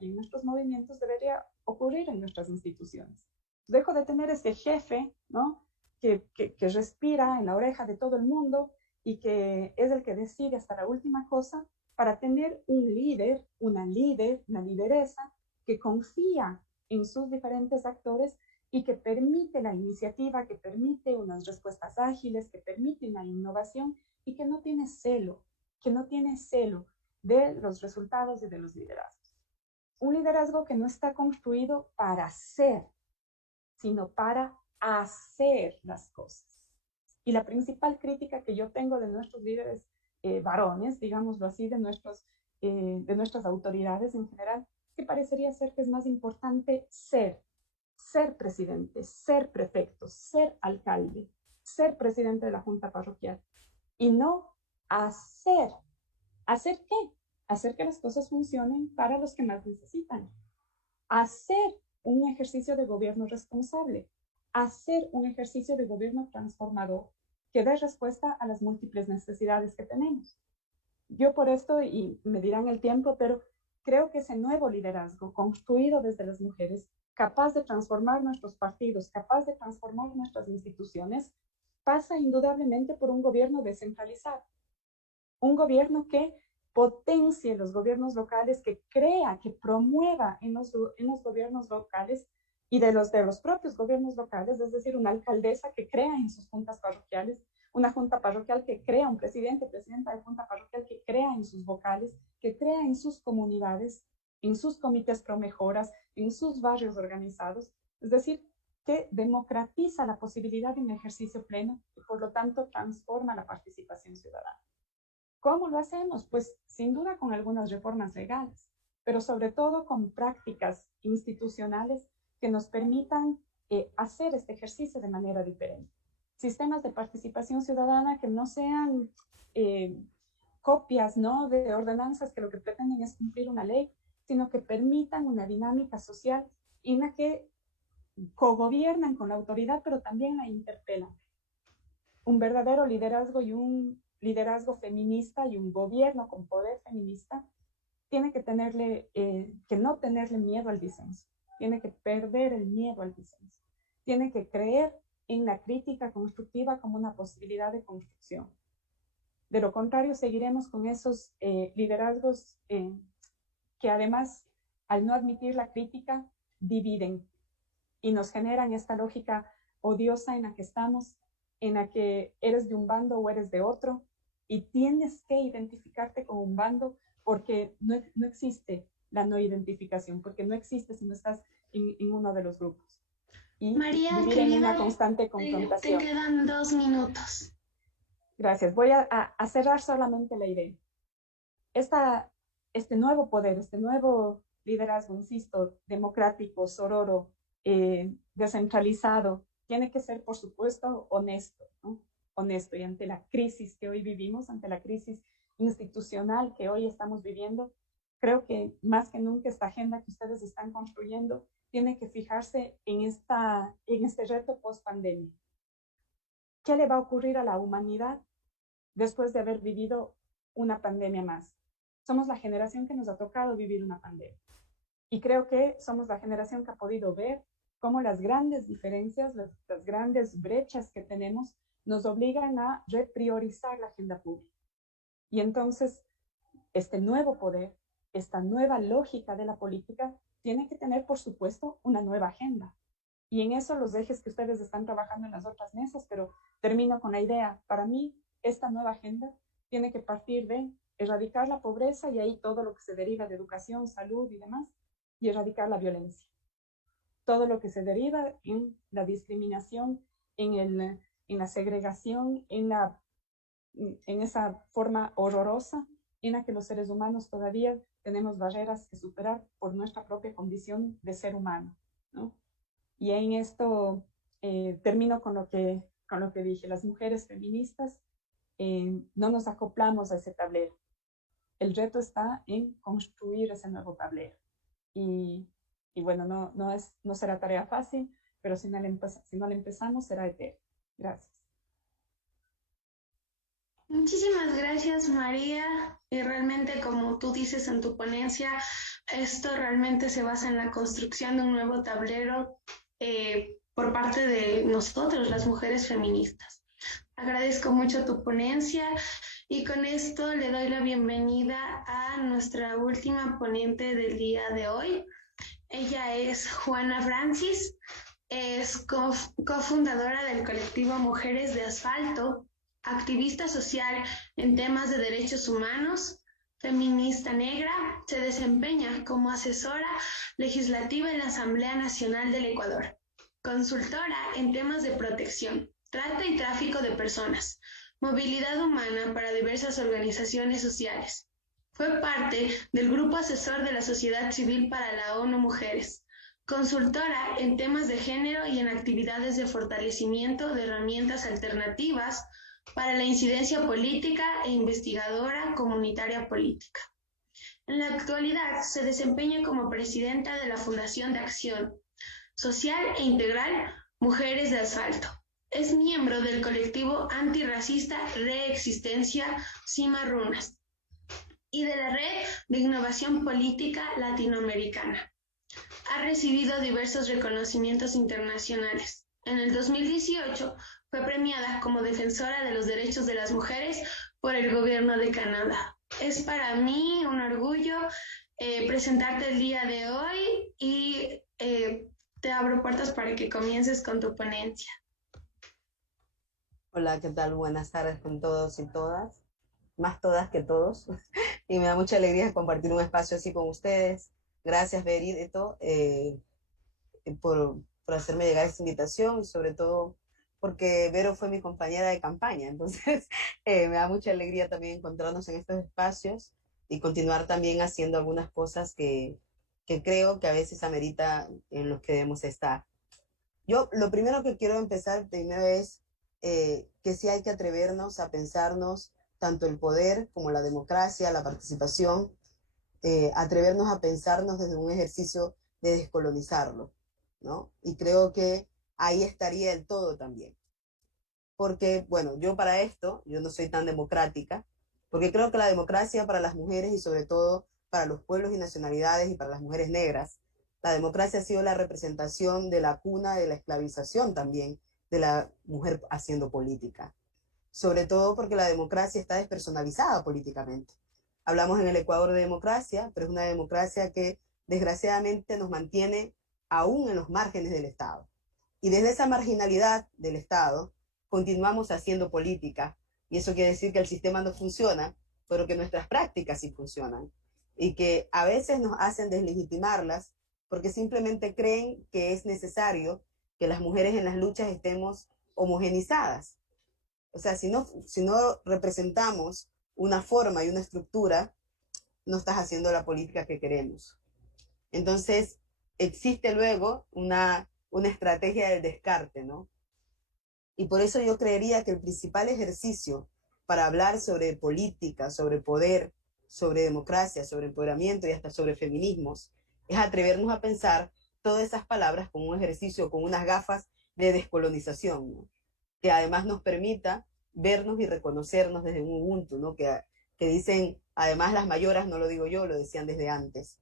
y en nuestros movimientos debería ocurrir en nuestras instituciones. Dejo de tener ese jefe, ¿no? que respira en la oreja de todo el mundo y que es el que decide hasta la última cosa, para tener un líder, una lideresa que confía en sus diferentes actores y que permite la iniciativa, que permite unas respuestas ágiles, que permite una innovación y que no tiene celo de los resultados y de los liderazgos. Un liderazgo que no está construido para ser, sino para hacer las cosas. Y la principal crítica que yo tengo de nuestros líderes varones, digámoslo así, de nuestras autoridades en general, que parecería ser que es más importante ser presidente, ser prefecto, ser alcalde, ser presidente de la junta parroquial, y no hacer. ¿Hacer qué? Hacer que las cosas funcionen para los que más necesitan. Hacer un ejercicio de gobierno responsable. Hacer un ejercicio de gobierno transformador que dé respuesta a las múltiples necesidades que tenemos. Yo por esto, y me dirán el tiempo, pero creo que ese nuevo liderazgo construido desde las mujeres, capaz de transformar nuestros partidos, capaz de transformar nuestras instituciones, pasa indudablemente por un gobierno descentralizado. Un gobierno que potencie los gobiernos locales, que crea, que promueva en los gobiernos locales y de los propios gobiernos locales, es decir, una alcaldesa que crea en sus juntas parroquiales, una junta parroquial que crea un presidenta de junta parroquial que crea en sus vocales, que crea en sus comunidades, en sus comités pro mejoras, en sus barrios organizados, es decir, que democratiza la posibilidad de un ejercicio pleno y por lo tanto transforma la participación ciudadana. ¿Cómo lo hacemos? Pues sin duda con algunas reformas legales, pero sobre todo con prácticas institucionales que nos permitan hacer este ejercicio de manera diferente. Sistemas de participación ciudadana que no sean copias, ¿no?, de ordenanzas que lo que pretenden es cumplir una ley, sino que permitan una dinámica social en la que cogobiernan con la autoridad, pero también la interpelan. Un verdadero liderazgo y un liderazgo feminista y un gobierno con poder feminista tiene que no tenerle miedo al disenso, tiene que perder el miedo al disenso, tiene que creer en la crítica constructiva como una posibilidad de construcción. De lo contrario, seguiremos con esos liderazgos que además, al no admitir la crítica, dividen y nos generan esta lógica odiosa en la que estamos, en la que eres de un bando o eres de otro, y tienes que identificarte con un bando porque no existe la no identificación, porque no existe si no estás en uno de los grupos. Y María, vivir querida, en una constante te confrontación. quedan 2 minutos. Gracias. Voy a cerrar solamente la idea. Este nuevo poder, este nuevo liderazgo, insisto, democrático, sororo, descentralizado, tiene que ser, por supuesto, honesto, ¿no? Honesto. Y ante la crisis que hoy vivimos, ante la crisis institucional que hoy estamos viviendo, creo que más que nunca esta agenda que ustedes están construyendo tiene que fijarse en este reto post-pandemia. ¿Qué le va a ocurrir a la humanidad después de haber vivido una pandemia más? Somos la generación que nos ha tocado vivir una pandemia. Y creo que somos la generación que ha podido ver cómo las grandes diferencias, las grandes brechas que tenemos nos obligan a repriorizar la agenda pública. Y entonces, este nuevo poder, esta nueva lógica de la política, tiene que tener, por supuesto, una nueva agenda. Y en eso los ejes que ustedes están trabajando en las otras mesas, pero termino con la idea. Para mí, esta nueva agenda tiene que partir de erradicar la pobreza y ahí todo lo que se deriva de educación, salud y demás, y erradicar la violencia. Todo lo que se deriva en la discriminación, en la segregación, en esa forma horrorosa en la que los seres humanos todavía tenemos barreras que superar por nuestra propia condición de ser humano, ¿no? Y en esto termino con lo que dije. Las mujeres feministas no nos acoplamos a ese tablero. El reto está en construir ese nuevo tablero. Y bueno, no será tarea fácil, pero si no le empezamos será eterno. Gracias. Muchísimas gracias, María. Y realmente, como tú dices en tu ponencia, esto realmente se basa en la construcción de un nuevo tablero por parte de nosotros, las mujeres feministas. Agradezco mucho tu ponencia y con esto le doy la bienvenida a nuestra última ponente del día de hoy. Ella es Juana Francis, es cofundadora del colectivo Mujeres de Asfalto, activista social en temas de derechos humanos, feminista negra, se desempeña como asesora legislativa en la Asamblea Nacional del Ecuador, consultora en temas de protección, trata y tráfico de personas, movilidad humana para diversas organizaciones sociales. Fue parte del Grupo Asesor de la Sociedad Civil para la ONU Mujeres, consultora en temas de género y en actividades de fortalecimiento de herramientas alternativas para la incidencia política e investigadora comunitaria política. En la actualidad se desempeña como presidenta de la Fundación de Acción Social e Integral Mujeres de Asfalto. Es miembro del colectivo antirracista Reexistencia Cimarrunas y de la Red de Innovación Política Latinoamericana. Ha recibido diversos reconocimientos internacionales. En el 2018 fue premiada como defensora de los derechos de las mujeres por el gobierno de Canadá. Es para mí un orgullo presentarte el día de hoy y te abro puertas para que comiences con tu ponencia. Hola, ¿qué tal? Buenas tardes con todos y todas, más todas que todos. Y me da mucha alegría compartir un espacio así con ustedes. Gracias, Benedetto, por hacerme llegar esta invitación y sobre todo porque Vero fue mi compañera de campaña. Entonces, me da mucha alegría también encontrarnos en estos espacios y continuar también haciendo algunas cosas que creo que a veces amerita en los que debemos estar. Yo lo primero que quiero empezar primero es que sí hay que atrevernos a pensarnos tanto el poder como la democracia, la participación, atrevernos a pensarnos desde un ejercicio de descolonizarlo, ¿no? Y creo que ahí estaría el todo también. Porque, bueno, yo para esto, yo no soy tan democrática, porque creo que la democracia para las mujeres y sobre todo para los pueblos y nacionalidades y para las mujeres negras, la democracia ha sido la representación de la cuna de la esclavización también de la mujer haciendo política. Sobre todo porque la democracia está despersonalizada políticamente. Hablamos en el Ecuador de democracia, pero es una democracia que desgraciadamente nos mantiene aún en los márgenes del Estado. Y desde esa marginalidad del Estado continuamos haciendo política y eso quiere decir que el sistema no funciona, pero que nuestras prácticas sí funcionan, y que a veces nos hacen deslegitimarlas porque simplemente creen que es necesario que las mujeres en las luchas estemos homogenizadas. O sea, si no representamos una forma y una estructura, no estás haciendo la política que queremos. Entonces, existe luego una estrategia del descarte, ¿no? Y por eso yo creería que el principal ejercicio para hablar sobre política, sobre poder, sobre democracia, sobre empoderamiento y hasta sobre feminismos, es atrevernos a pensar todas esas palabras como un ejercicio, con unas gafas de descolonización, ¿no? Que además nos permita vernos y reconocernos desde un Ubuntu, ¿no? Que dicen, además las mayoras, no lo digo yo, lo decían desde antes.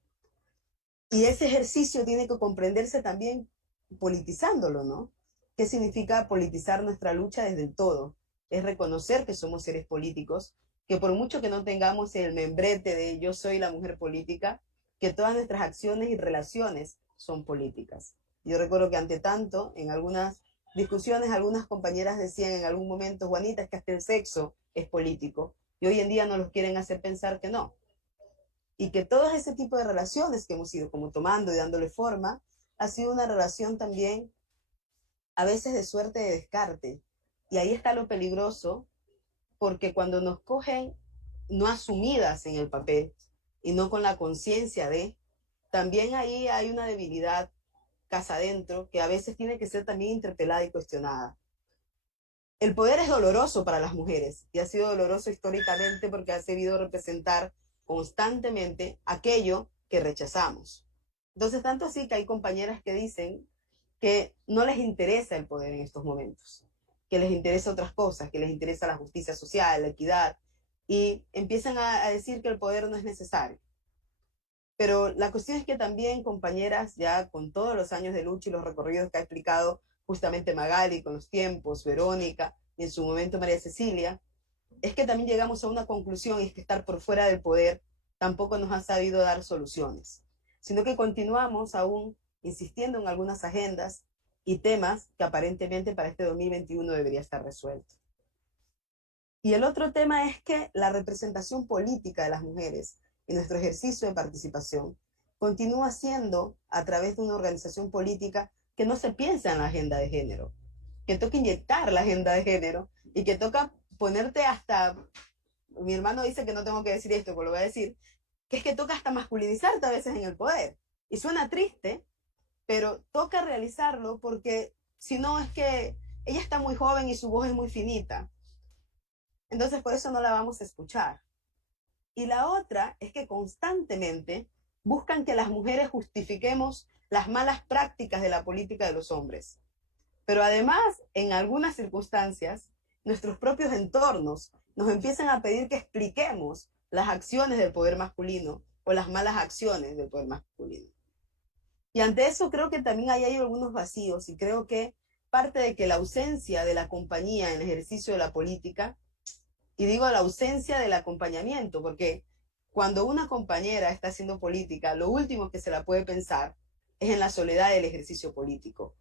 Y ese ejercicio tiene que comprenderse también politizándolo, ¿no? ¿Qué significa politizar nuestra lucha desde el todo? Es reconocer que somos seres políticos, que por mucho que no tengamos el membrete de yo soy la mujer política, que todas nuestras acciones y relaciones son políticas. Yo recuerdo que ante tanto, en algunas discusiones, algunas compañeras decían en algún momento, Juanita, es que hasta el sexo es político, y hoy en día nos los quieren hacer pensar que no. Y que todo ese tipo de relaciones que hemos ido como tomando y dándole forma, ha sido una relación también a veces de suerte de descarte. Y ahí está lo peligroso, porque cuando nos cogen no asumidas en el papel y no con la conciencia de, también ahí hay una debilidad casa adentro que a veces tiene que ser también interpelada y cuestionada. El poder es doloroso para las mujeres y ha sido doloroso históricamente porque ha sabido representar constantemente aquello que rechazamos. Entonces, tanto así que hay compañeras que dicen que no les interesa el poder en estos momentos, que les interesa otras cosas, que les interesa la justicia social, la equidad, y empiezan a decir que el poder no es necesario. Pero la cuestión es que también, compañeras, ya con todos los años de lucha y los recorridos que ha explicado justamente Magali, con los tiempos, Verónica, y en su momento María Cecilia, es que también llegamos a una conclusión, y es que estar por fuera del poder tampoco nos ha sabido dar soluciones, sino que continuamos aún insistiendo en algunas agendas y temas que aparentemente para este 2021 debería estar resuelto. Y el otro tema es que la representación política de las mujeres en nuestro ejercicio de participación continúa siendo a través de una organización política que no se piensa en la agenda de género, que toca inyectar la agenda de género y que toca ponerte hasta, mi hermano dice que no tengo que decir esto, pero lo voy a decir, que es que toca hasta masculinizarte a veces en el poder. Y suena triste, pero toca realizarlo porque si no es que ella está muy joven y su voz es muy finita. Entonces por eso no la vamos a escuchar. Y la otra es que constantemente buscan que las mujeres justifiquemos las malas prácticas de la política de los hombres. Pero además, en algunas circunstancias, nuestros propios entornos nos empiezan a pedir que expliquemos las acciones del poder masculino o las malas acciones del poder masculino. Y ante eso creo que también hay algunos vacíos y creo que parte de que la ausencia de la compañía en el ejercicio de la política, y digo la ausencia del acompañamiento, porque cuando una compañera está haciendo política, lo último que se la puede pensar es en la soledad del ejercicio político.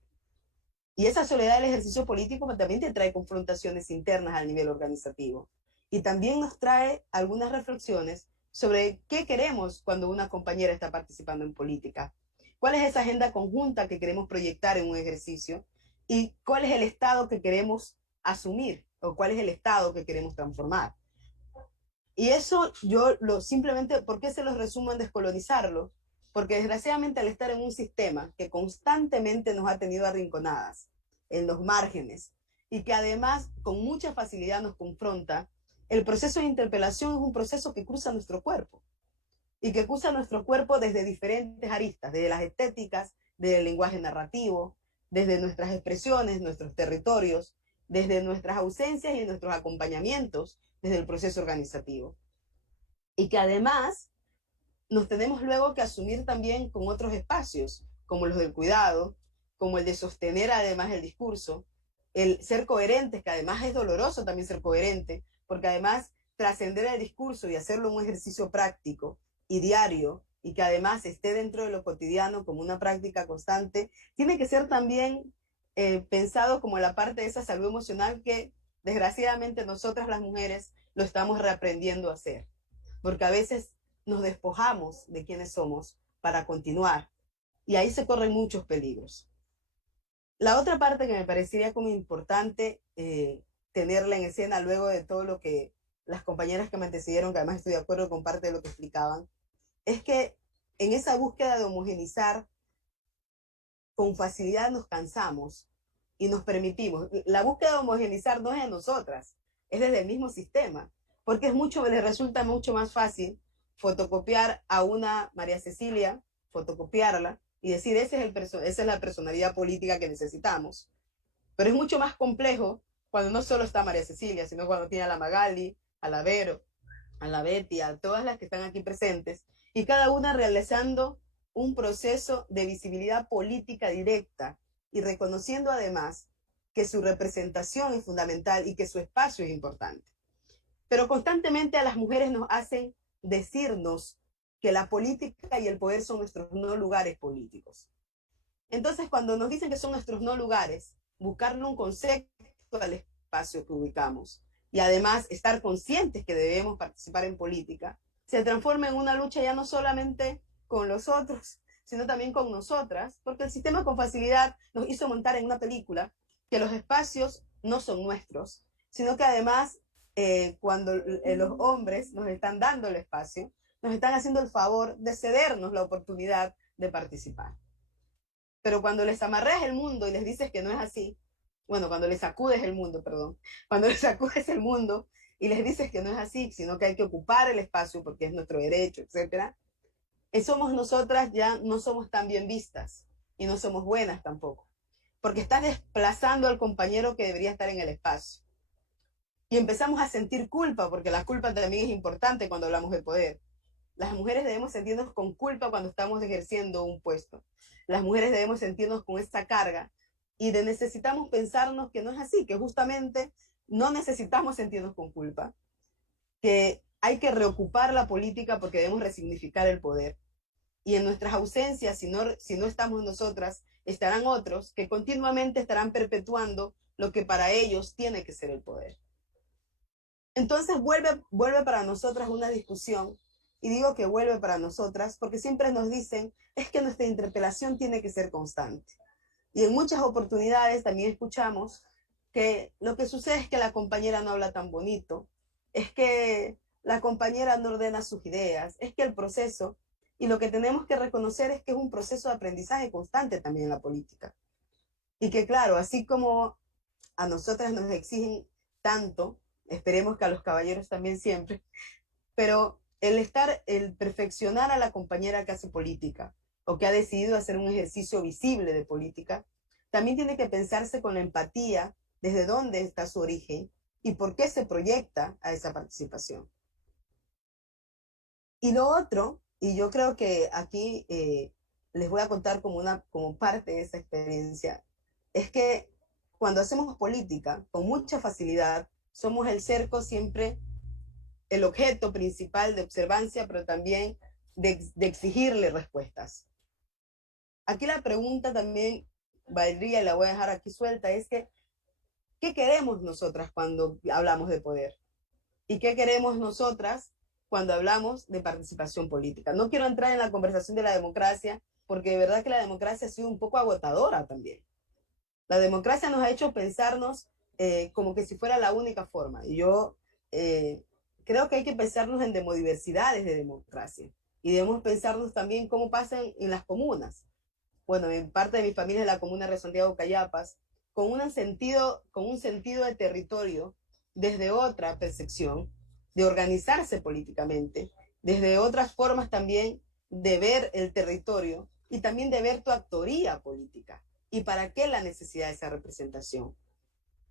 Y esa soledad del ejercicio político también te trae confrontaciones internas al nivel organizativo. Y también nos trae algunas reflexiones sobre qué queremos cuando una compañera está participando en política. ¿Cuál es esa agenda conjunta que queremos proyectar en un ejercicio? ¿Y cuál es el estado que queremos asumir? ¿O cuál es el estado que queremos transformar? Y eso simplemente, ¿por qué se los resumo en descolonizarlo? Porque desgraciadamente al estar en un sistema que constantemente nos ha tenido arrinconadas, en los márgenes, y que además con mucha facilidad nos confronta, el proceso de interpelación es un proceso que cruza nuestro cuerpo, y que cruza nuestro cuerpo desde diferentes aristas, desde las estéticas, desde el lenguaje narrativo, desde nuestras expresiones, nuestros territorios, desde nuestras ausencias y nuestros acompañamientos, desde el proceso organizativo. Y que además nos tenemos luego que asumir también con otros espacios, como los del cuidado, como el de sostener además el discurso, el ser coherentes, que además es doloroso también ser coherente, porque además trascender el discurso y hacerlo un ejercicio práctico y diario, y que además esté dentro de lo cotidiano como una práctica constante, tiene que ser también pensado como la parte de esa salud emocional que desgraciadamente nosotras las mujeres lo estamos reaprendiendo a hacer, porque a veces nos despojamos de quienes somos para continuar, y ahí se corren muchos peligros. La otra parte que me parecería como importante tenerla en escena luego de todo lo que las compañeras que me antecedieron, que además estoy de acuerdo con parte de lo que explicaban, es que en esa búsqueda de homogenizar, con facilidad nos cansamos y nos permitimos. La búsqueda de homogenizar no es de nosotras, es desde el mismo sistema, porque les resulta mucho más fácil fotocopiar a una María Cecilia, fotocopiarla y decir, esa es la personalidad política que necesitamos. Pero es mucho más complejo cuando no solo está María Cecilia, sino cuando tiene a la Magali, a la Vero, a la Betty, a todas las que están aquí presentes, y cada una realizando un proceso de visibilidad política directa y reconociendo además que su representación es fundamental y que su espacio es importante. Pero constantemente a las mujeres nos hacen decirnos que la política y el poder son nuestros no lugares políticos. Entonces, cuando nos dicen que son nuestros no lugares, buscarle un concepto al espacio que ubicamos y además estar conscientes que debemos participar en política, se transforma en una lucha ya no solamente con los otros, sino también con nosotras, porque el sistema con facilidad nos hizo montar en una película que los espacios no son nuestros, sino que además cuando los hombres nos están dando el espacio, nos están haciendo el favor de cedernos la oportunidad de participar. Pero cuando les amarras el mundo y les dices que no es así, bueno, cuando les sacudes el mundo, perdón, cuando les sacudes el mundo y les dices que no es así, sino que hay que ocupar el espacio porque es nuestro derecho, etcétera, somos nosotras ya no somos tan bien vistas y no somos buenas tampoco, porque estás desplazando al compañero que debería estar en el espacio. Y empezamos a sentir culpa, porque la culpa también es importante cuando hablamos de poder. Las mujeres debemos sentirnos con culpa cuando estamos ejerciendo un puesto. Las mujeres debemos sentirnos con esta carga y necesitamos pensarnos que no es así, que justamente no necesitamos sentirnos con culpa, que hay que reocupar la política porque debemos resignificar el poder. Y en nuestras ausencias, si no estamos nosotras, estarán otros que continuamente estarán perpetuando lo que para ellos tiene que ser el poder. Entonces vuelve para nosotras una discusión, y digo que vuelve para nosotras porque siempre nos dicen, es que nuestra interpelación tiene que ser constante. Y en muchas oportunidades también escuchamos que lo que sucede es que la compañera no habla tan bonito, es que la compañera no ordena sus ideas, es que el proceso, y lo que tenemos que reconocer es que es un proceso de aprendizaje constante también en la política. Y que claro, así como a nosotras nos exigen tanto, esperemos que a los caballeros también siempre, pero el perfeccionar a la compañera que hace política o que ha decidido hacer un ejercicio visible de política, también tiene que pensarse con la empatía desde dónde está su origen y por qué se proyecta a esa participación. Y lo otro, y yo creo que aquí les voy a contar como parte de esa experiencia, es que cuando hacemos política, con mucha facilidad, somos el cerco siempre, el objeto principal de observancia, pero también de exigirle respuestas. Aquí la pregunta también, valdría, y la voy a dejar aquí suelta, es que, ¿qué queremos nosotras cuando hablamos de poder? ¿Y qué queremos nosotras cuando hablamos de participación política? No quiero entrar en la conversación de la democracia, porque de verdad que la democracia ha sido un poco agotadora también. La democracia nos ha hecho pensarnos como que si fuera la única forma. Y yo creo que hay que pensarnos en demodiversidades de democracia. Y debemos pensarnos también cómo pasa en las comunas. Bueno, en parte de mi familia es la comuna de Santiago Cayapas, con un sentido de territorio desde otra percepción, de organizarse políticamente, desde otras formas también de ver el territorio y también de ver tu actoría política. ¿Y para qué la necesidad de esa representación?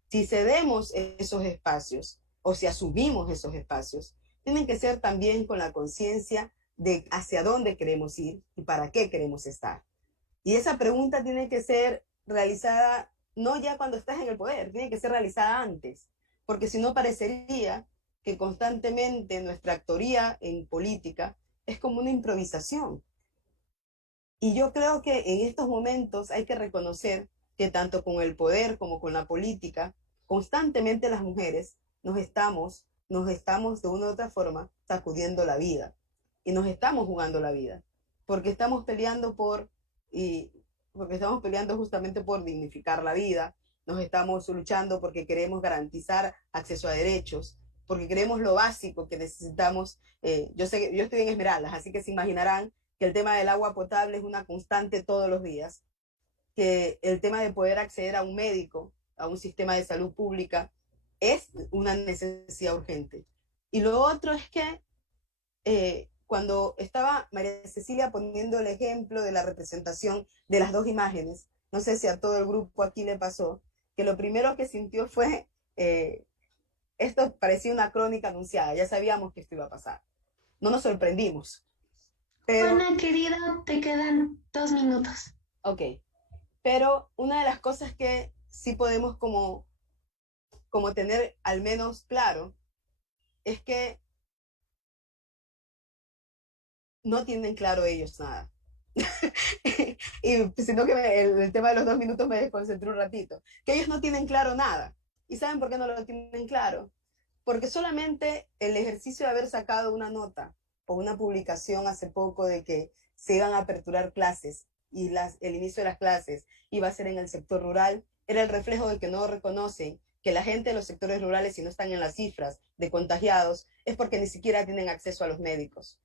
Si cedemos esos espacios o si asumimos esos espacios, tienen que ser también con la conciencia de hacia dónde queremos ir y para qué queremos estar. Y esa pregunta tiene que ser realizada no ya cuando estás en el poder, tiene que ser realizada antes, porque si no parecería que constantemente nuestra actoría en política es como una improvisación. Y yo creo que en estos momentos hay que reconocer que tanto con el poder como con la política constantemente las mujeres nos estamos de una u otra forma sacudiendo la vida y nos estamos jugando la vida porque estamos peleando justamente por dignificar la vida, nos estamos luchando porque queremos garantizar acceso a derechos, porque queremos lo básico que necesitamos. Yo sé que yo estoy en Esmeraldas, así que se imaginarán que el tema del agua potable es una constante todos los días, que el tema de poder acceder a un médico, a un sistema de salud pública, es una necesidad urgente. Y lo otro es que cuando estaba María Cecilia poniendo el ejemplo de la representación de las dos imágenes, no sé si a todo el grupo aquí le pasó, que lo primero que sintió fue, esto parecía una crónica anunciada, ya sabíamos que esto iba a pasar. No nos sorprendimos. Pero, Ana, querida, te quedan 2 minutos. Ok, pero una de las cosas que sí podemos como tener al menos claro es que no tienen claro ellos nada. Y sino que el tema de los 2 minutos me desconcentró un ratito. Que ellos no tienen claro nada. ¿Y saben por qué no lo tienen claro? Porque solamente el ejercicio de haber sacado una nota o una publicación hace poco de que se iban a aperturar clases y el inicio de las clases iba a ser en el sector rural, era el reflejo de que no reconocen que la gente de los sectores rurales, si no están en las cifras de contagiados, es porque ni siquiera tienen acceso a los médicos,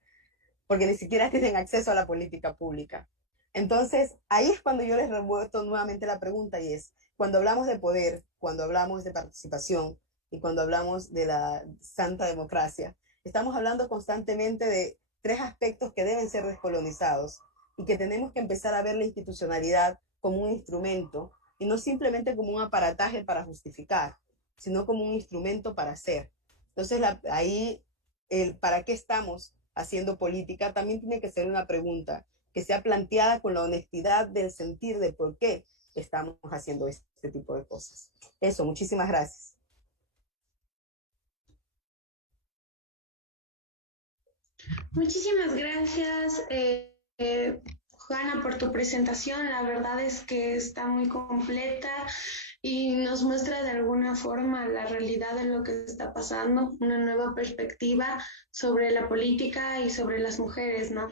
porque ni siquiera tienen acceso a la política pública. Entonces, ahí es cuando yo les revuelto nuevamente la pregunta y es, cuando hablamos de poder, cuando hablamos de participación y cuando hablamos de la santa democracia, estamos hablando constantemente de 3 aspectos que deben ser descolonizados y que tenemos que empezar a ver la institucionalidad como un instrumento y no simplemente como un aparataje para justificar, sino como un instrumento para hacer. Entonces, ahí, el para qué estamos haciendo política también tiene que ser una pregunta que sea planteada con la honestidad del sentir de por qué estamos haciendo este tipo de cosas. Eso, muchísimas gracias. Muchísimas gracias, Juana, por tu presentación. La verdad es que está muy completa y nos muestra de alguna forma la realidad de lo que está pasando, una nueva perspectiva sobre la política y sobre las mujeres, ¿no?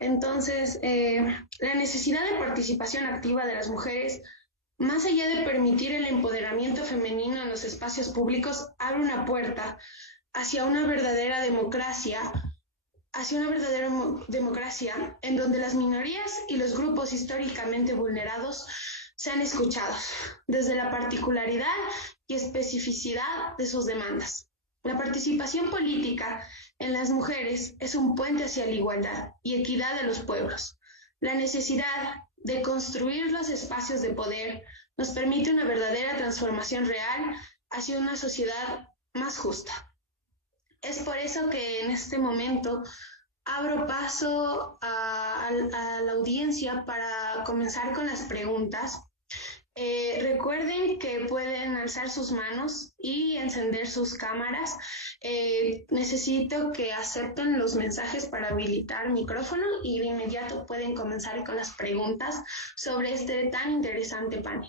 Entonces, la necesidad de participación activa de las mujeres, más allá de permitir el empoderamiento femenino en los espacios públicos, abre una puerta hacia una verdadera democracia en donde las minorías y los grupos históricamente vulnerados sean escuchados desde la particularidad y especificidad de sus demandas. La participación política en las mujeres es un puente hacia la igualdad y equidad de los pueblos. La necesidad de construir los espacios de poder nos permite una verdadera transformación real hacia una sociedad más justa. Es por eso que en este momento abro paso a la audiencia para comenzar con las preguntas. Recuerden que pueden alzar sus manos y encender sus cámaras. Necesito que acepten los mensajes para habilitar micrófono y de inmediato pueden comenzar con las preguntas sobre este tan interesante panel.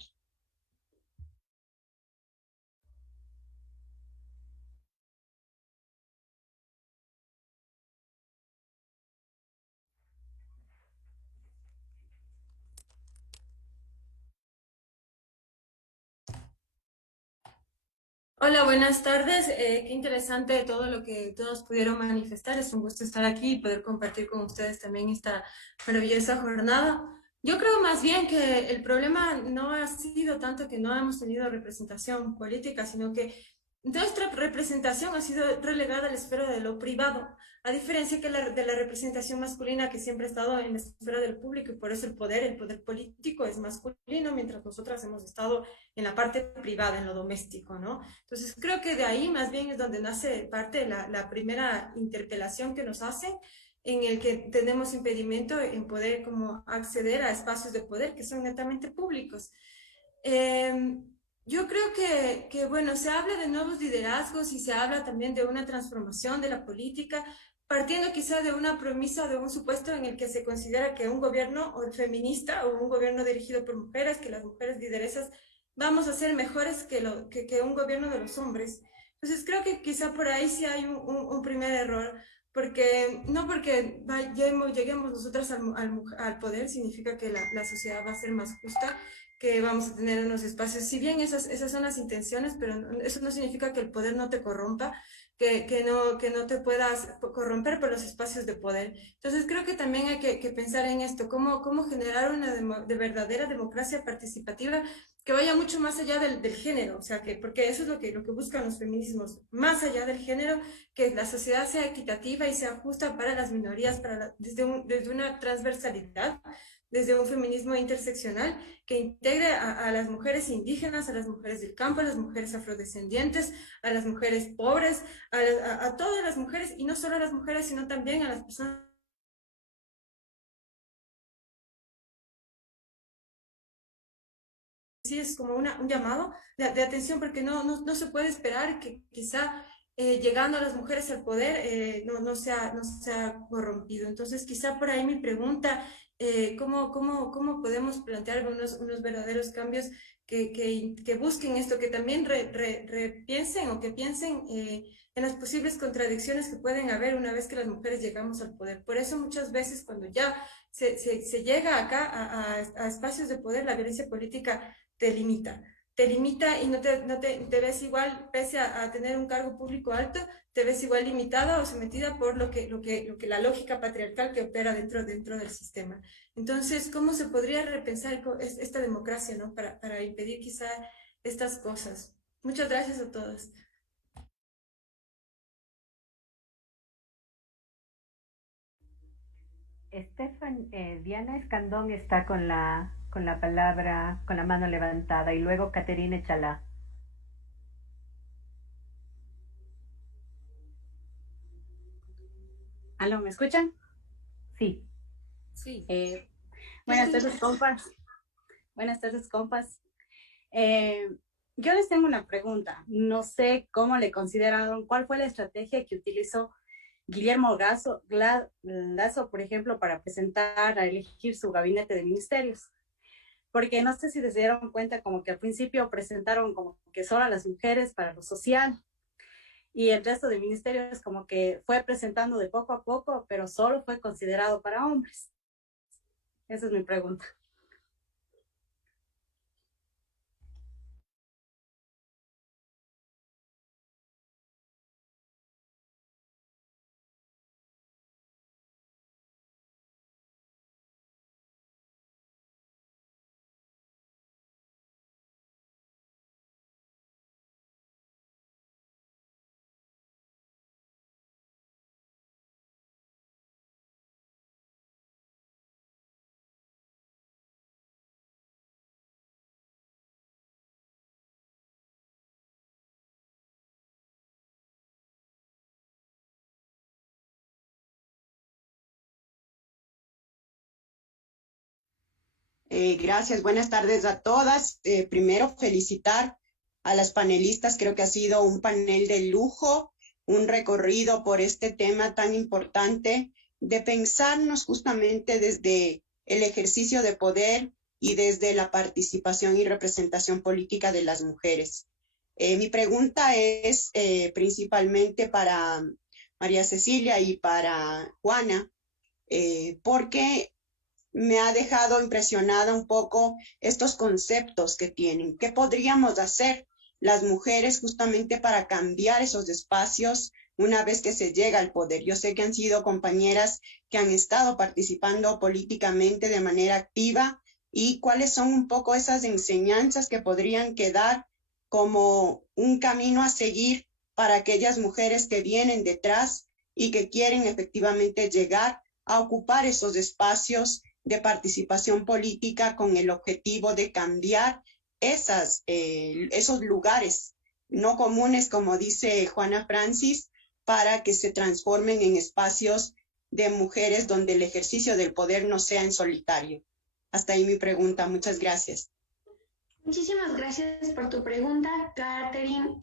Hola, buenas tardes. Qué interesante todo lo que todos pudieron manifestar. Es un gusto estar aquí y poder compartir con ustedes también esta maravillosa jornada. Yo creo más bien que el problema no ha sido tanto que no hemos tenido representación política, sino que nuestra representación ha sido relegada a la esfera de lo privado, a diferencia de la representación masculina que siempre ha estado en la esfera del público, y por eso el poder político es masculino, mientras nosotras hemos estado en la parte privada, en lo doméstico, ¿no? Entonces creo que de ahí más bien es donde nace parte de la primera interpelación que nos hacen, en el que tenemos impedimento en poder como acceder a espacios de poder que son netamente públicos. Yo creo que, bueno, se habla de nuevos liderazgos y se habla también de una transformación de la política, partiendo quizá de una premisa, de un supuesto en el que se considera que un gobierno feminista o un gobierno dirigido por mujeres, que las mujeres lideresas vamos a ser mejores que un gobierno de los hombres. Entonces creo que quizá por ahí sí hay un primer error, porque no porque lleguemos nosotras al poder significa que la sociedad va a ser más justa, que vamos a tener unos espacios, si bien esas son las intenciones, pero eso no significa que el poder no te corrompa, que no te puedas corromper por los espacios de poder. Entonces creo que también hay que pensar en esto, cómo generar una de verdadera democracia participativa que vaya mucho más allá del género, o sea, porque eso es lo que buscan los feminismos, más allá del género, que la sociedad sea equitativa y sea justa para las minorías, desde una transversalidad, desde un feminismo interseccional que integre a las mujeres indígenas, a las mujeres del campo, a las mujeres afrodescendientes, a las mujeres pobres, a todas las mujeres, y no solo a las mujeres, sino también a las personas. Sí, es como un llamado de atención, porque no se puede esperar que quizá llegando a las mujeres al poder no sea corrompido. Entonces, quizá por ahí mi pregunta, ¿cómo podemos plantear unos verdaderos cambios que busquen esto, que también repiensen o que piensen en las posibles contradicciones que pueden haber una vez que las mujeres llegamos al poder? Por eso muchas veces cuando ya se llega acá a espacios de poder, la violencia política te limita y te ves igual, pese a tener un cargo público alto, te ves igual limitada o sometida por lo que la lógica patriarcal que opera dentro del sistema. Entonces, ¿cómo se podría repensar esta democracia, ¿no? Para impedir quizá estas cosas? Muchas gracias a todos. Diana Escandón está con la palabra, con la mano levantada, y luego Caterina Chalá. ¿Aló, me escuchan? Sí. Sí. Buenas tardes, compas. Buenas tardes, compas. Yo les tengo una pregunta. No sé cómo le consideraron, cuál fue la estrategia que utilizó Guillermo Lazo, por ejemplo, para a elegir su gabinete de ministerios. Porque no sé si se dieron cuenta como que al principio presentaron como que solo a las mujeres para lo social, y el resto de ministerios como que fue presentando de poco a poco, pero solo fue considerado para hombres. Esa es mi pregunta. Gracias, buenas tardes a todas. Primero, felicitar a las panelistas. Creo que ha sido un panel de lujo, un recorrido por este tema tan importante de pensarnos justamente desde el ejercicio de poder y desde la participación y representación política de las mujeres. Mi pregunta es principalmente para María Cecilia y para Juana, porque me ha dejado impresionada un poco estos conceptos que tienen. ¿Qué podríamos hacer las mujeres justamente para cambiar esos espacios una vez que se llega al poder? Yo sé que han sido compañeras que han estado participando políticamente de manera activa, y cuáles son un poco esas enseñanzas que podrían quedar como un camino a seguir para aquellas mujeres que vienen detrás y que quieren efectivamente llegar a ocupar esos espacios de participación política con el objetivo de cambiar esos lugares no comunes, como dice Juana Francis, para que se transformen en espacios de mujeres donde el ejercicio del poder no sea en solitario. Hasta ahí mi pregunta. Muchas gracias. Muchísimas gracias por tu pregunta, Catherine.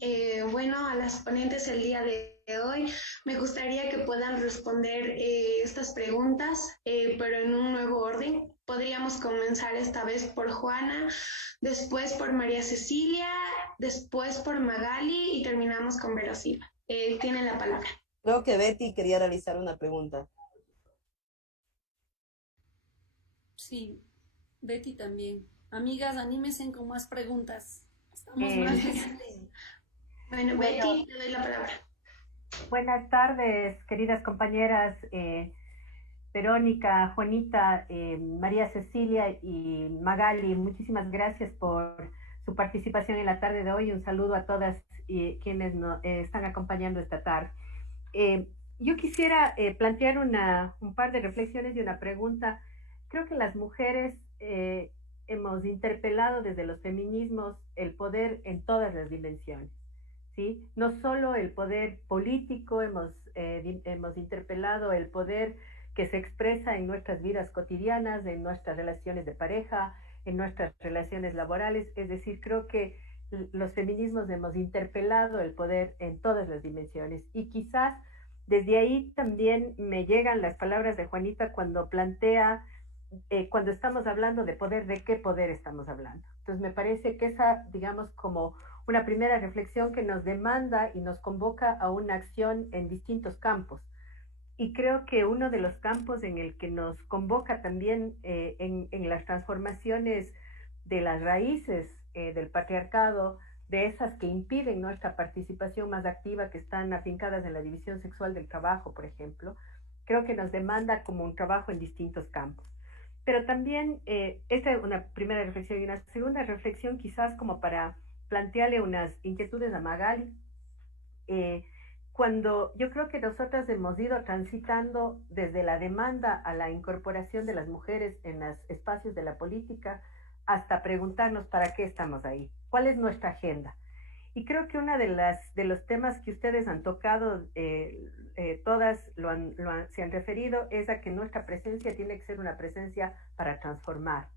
Bueno, a las ponentes el día de hoy, me gustaría que puedan responder estas preguntas, pero en un nuevo orden. podríamos comenzar esta vez por Juana, después por María Cecilia, después por Magali y terminamos con Vero Silva. Tiene la palabra. Creo que Betty quería realizar una pregunta. Sí, Betty también. Amigas, anímense con más preguntas. Estamos más Bueno, Betty, te doy la palabra. Buenas tardes, queridas compañeras Verónica, Juanita, María Cecilia y Magali. Muchísimas gracias por su participación en la tarde de hoy. Un saludo a todas quienes nos están acompañando esta tarde. Yo quisiera plantear un par de reflexiones y una pregunta. Creo que las mujeres hemos interpelado desde los feminismos el poder en todas las dimensiones, ¿sí? No solo el poder político, hemos interpelado el poder que se expresa en nuestras vidas cotidianas, en nuestras relaciones de pareja, en nuestras relaciones laborales. Es decir, creo que los feminismos hemos interpelado el poder en todas las dimensiones. Y quizás desde ahí también me llegan las palabras de Juanita cuando plantea, cuando estamos hablando de poder, ¿de qué poder estamos hablando? Entonces me parece que esa, digamos, como una primera reflexión que nos demanda y nos convoca a una acción en distintos campos. Y creo que uno de los campos en el que nos convoca también en las transformaciones de las raíces del patriarcado, de esas que impiden nuestra participación más activa, que están afincadas en la división sexual del trabajo, por ejemplo, creo que nos demanda como un trabajo en distintos campos. Pero también, esta es una primera reflexión, y una segunda reflexión quizás como para plantearle unas inquietudes a Magali. Cuando yo creo que nosotras hemos ido transitando desde la demanda a la incorporación de las mujeres en los espacios de la política, hasta preguntarnos para qué estamos ahí, cuál es nuestra agenda. Y creo que uno de los temas que ustedes han tocado, todas se han referido, es a que nuestra presencia tiene que ser una presencia para transformar,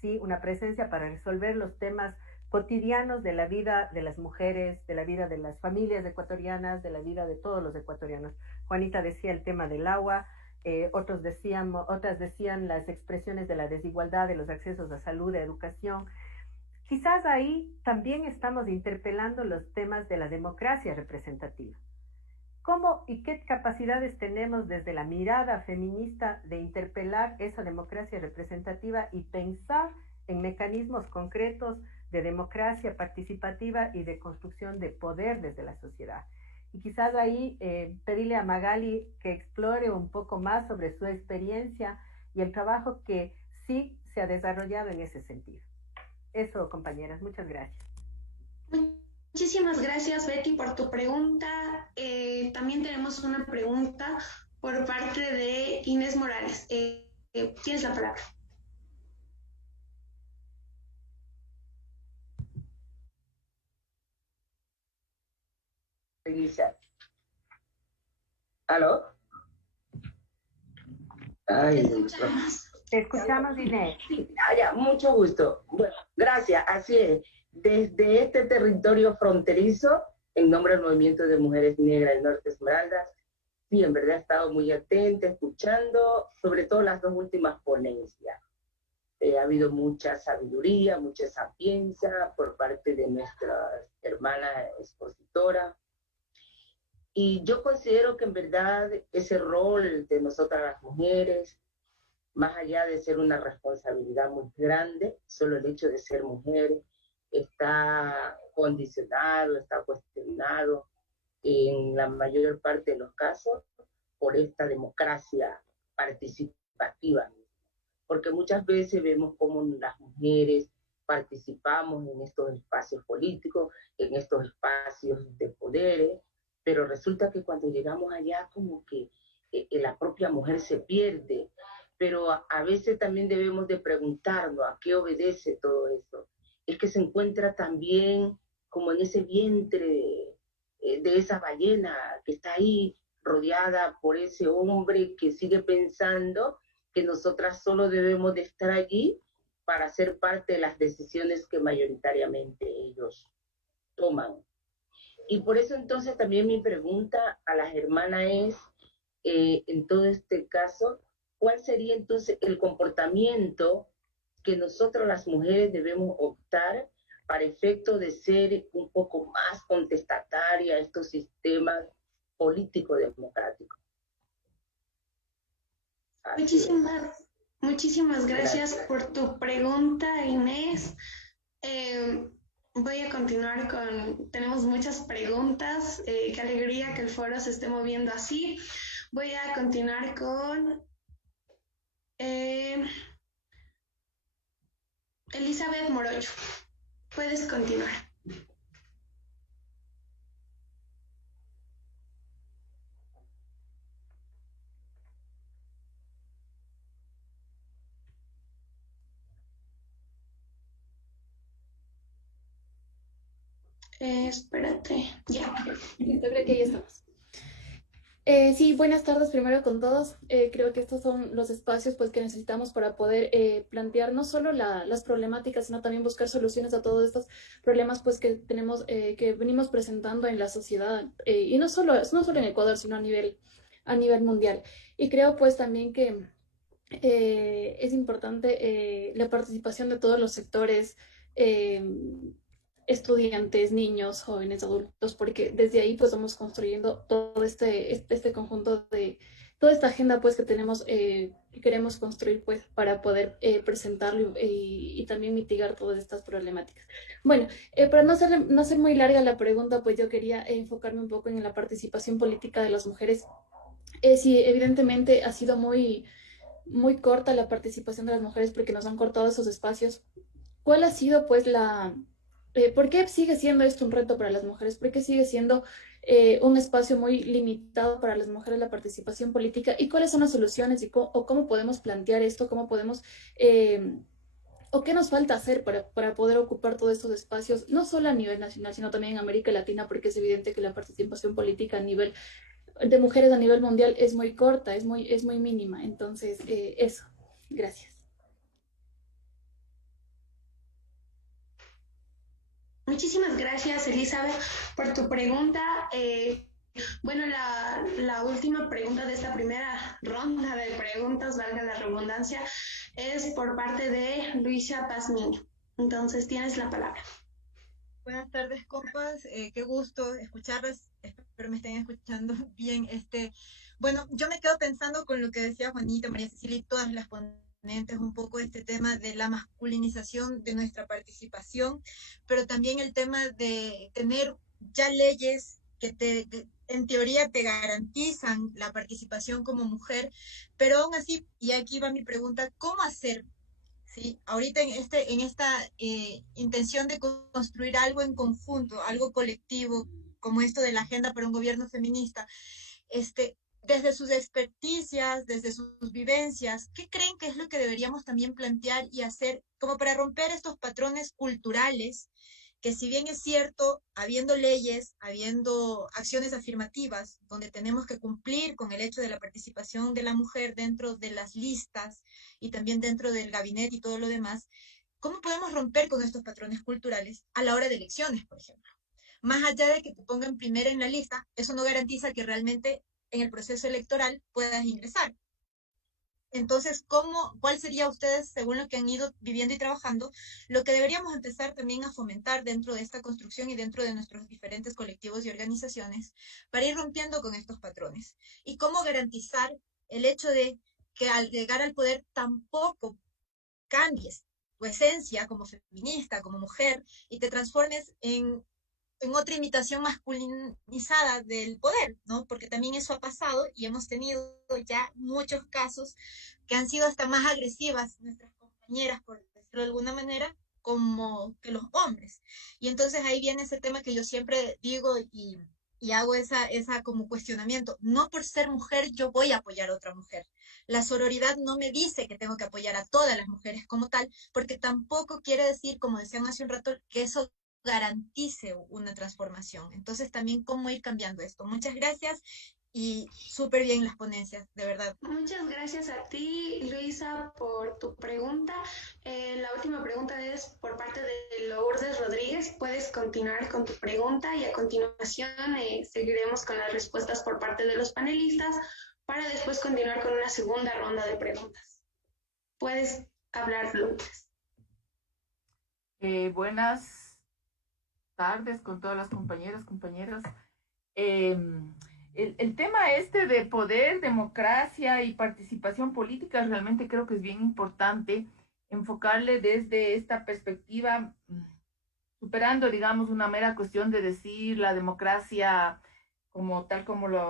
¿sí? Una presencia para resolver los temas cotidianos de la vida de las mujeres, de la vida de las familias ecuatorianas, de la vida de todos los ecuatorianos. Juanita decía el tema del agua, otras decían las expresiones de la desigualdad, de los accesos a salud, a educación. Quizás ahí también estamos interpelando los temas de la democracia representativa. ¿Cómo y qué capacidades tenemos desde la mirada feminista de interpelar esa democracia representativa y pensar en mecanismos concretos de democracia participativa y de construcción de poder desde la sociedad? Y quizás ahí pedirle a Magali que explore un poco más sobre su experiencia y el trabajo que sí se ha desarrollado en ese sentido. Eso, compañeras, muchas gracias. Muchísimas gracias, Betty, por tu pregunta. También tenemos una pregunta por parte de Inés Morales. Tienes la palabra. ¿Aló? Ay, te escuchamos, Inés. Sí, ya, mucho gusto. Bueno, gracias, así es. Desde este territorio fronterizo, en nombre del Movimiento de Mujeres Negras del Norte Esmeraldas, sí, en verdad he estado muy atenta, escuchando, sobre todo las dos últimas ponencias. Ha habido mucha sabiduría, mucha sapiencia por parte de nuestra hermana expositora. Y yo considero que en verdad ese rol de nosotras las mujeres, más allá de ser una responsabilidad muy grande, solo el hecho de ser mujeres, está condicionado, está cuestionado en la mayor parte de los casos por esta democracia participativa. Porque muchas veces vemos cómo las mujeres participamos en estos espacios políticos, en estos espacios de poderes, pero resulta que cuando llegamos allá como que la propia mujer se pierde, pero a veces también debemos de preguntarnos a qué obedece todo eso. Es que se encuentra también como en ese vientre de esa ballena que está ahí rodeada por ese hombre que sigue pensando que nosotras solo debemos de estar allí para ser parte de las decisiones que mayoritariamente ellos toman. Y por eso entonces también mi pregunta a las hermanas es, en todo este caso, ¿cuál sería entonces el comportamiento que nosotros las mujeres debemos optar para efecto de ser un poco más contestataria a estos sistemas políticos democráticos? Muchísimas gracias por tu pregunta, Inés. Voy a continuar tenemos muchas preguntas. Qué alegría que el foro se esté moviendo así. Voy a continuar con Elizabeth Morocho. Puedes continuar. Espérate, ya. Yo creo que ya estamos. Sí, buenas tardes primero con todos. Creo que estos son los espacios pues, que necesitamos para poder plantear no solo las problemáticas, sino también buscar soluciones a todos estos problemas pues, que tenemos, que venimos presentando en la sociedad. Y no solo en Ecuador, sino a nivel mundial. Y creo pues también que es importante la participación de todos los sectores, estudiantes, niños, jóvenes, adultos, porque desde ahí pues vamos construyendo todo este conjunto de toda esta agenda pues que tenemos, que queremos construir pues para poder presentarlo y también mitigar todas estas problemáticas. Bueno, para no ser muy larga la pregunta, pues yo quería enfocarme un poco en la participación política de las mujeres. Sí, evidentemente ha sido muy corta la participación de las mujeres porque nos han cortado esos espacios. ¿Cuál ha sido pues ¿por qué sigue siendo esto un reto para las mujeres? ¿Por qué sigue siendo un espacio muy limitado para las mujeres la participación política? ¿Y cuáles son las soluciones o cómo podemos plantear esto? ¿Cómo podemos o qué nos falta hacer para poder ocupar todos estos espacios, no solo a nivel nacional, sino también en América Latina? Porque es evidente que la participación política de mujeres a nivel mundial es muy corta, es muy mínima. Entonces, eso. Gracias. Muchísimas gracias, Elizabeth, por tu pregunta. Bueno, la última pregunta de esta primera ronda de preguntas, valga la redundancia, es por parte de Luisa Pazmiño. Entonces, tienes la palabra. Buenas tardes, compas. Qué gusto escucharlas. Espero me estén escuchando bien. Bueno, yo me quedo pensando con lo que decía Juanita, María Cecilia y todas las ponentes, un poco este tema de la masculinización de nuestra participación, pero también el tema de tener ya leyes que en teoría te garantizan la participación como mujer, pero aún así, y aquí va mi pregunta, ¿cómo hacer? ¿Sí? Ahorita en esta intención de construir algo en conjunto, algo colectivo, como esto de la agenda para un gobierno feminista, desde sus experticias, desde sus vivencias, ¿qué creen que es lo que deberíamos también plantear y hacer como para romper estos patrones culturales que, si bien es cierto, habiendo leyes, habiendo acciones afirmativas, donde tenemos que cumplir con el hecho de la participación de la mujer dentro de las listas y también dentro del gabinete y todo lo demás, ¿cómo podemos romper con estos patrones culturales a la hora de elecciones, por ejemplo? Más allá de que te pongan primera en la lista, eso no garantiza que realmente en el proceso electoral puedas ingresar. Entonces, ¿cuál sería ustedes, según lo que han ido viviendo y trabajando, lo que deberíamos empezar también a fomentar dentro de esta construcción y dentro de nuestros diferentes colectivos y organizaciones para ir rompiendo con estos patrones? ¿Y cómo garantizar el hecho de que al llegar al poder tampoco cambies tu esencia como feminista, como mujer, y te transformes en otra imitación masculinizada del poder, ¿no? Porque también eso ha pasado y hemos tenido ya muchos casos que han sido hasta más agresivas nuestras compañeras, por decirlo de alguna manera, como que los hombres. Y entonces ahí viene ese tema que yo siempre digo y hago esa como cuestionamiento. No por ser mujer yo voy a apoyar a otra mujer. La sororidad no me dice que tengo que apoyar a todas las mujeres como tal, porque tampoco quiere decir, como decían hace un rato, que eso garantice una transformación. Entonces también cómo ir cambiando esto. Muchas gracias y súper bien las ponencias, de verdad. Muchas gracias a ti, Luisa, por tu pregunta. La última pregunta es por parte de Lourdes Rodríguez. Puedes continuar con tu pregunta y a continuación seguiremos con las respuestas por parte de los panelistas. para después continuar con una segunda ronda de preguntas. Puedes hablar, Lourdes. Buenas tardes con todas las compañeras. El tema este de poder, democracia y participación política realmente creo que es bien importante enfocarle desde esta perspectiva, superando, digamos, una mera cuestión de decir la democracia como tal como la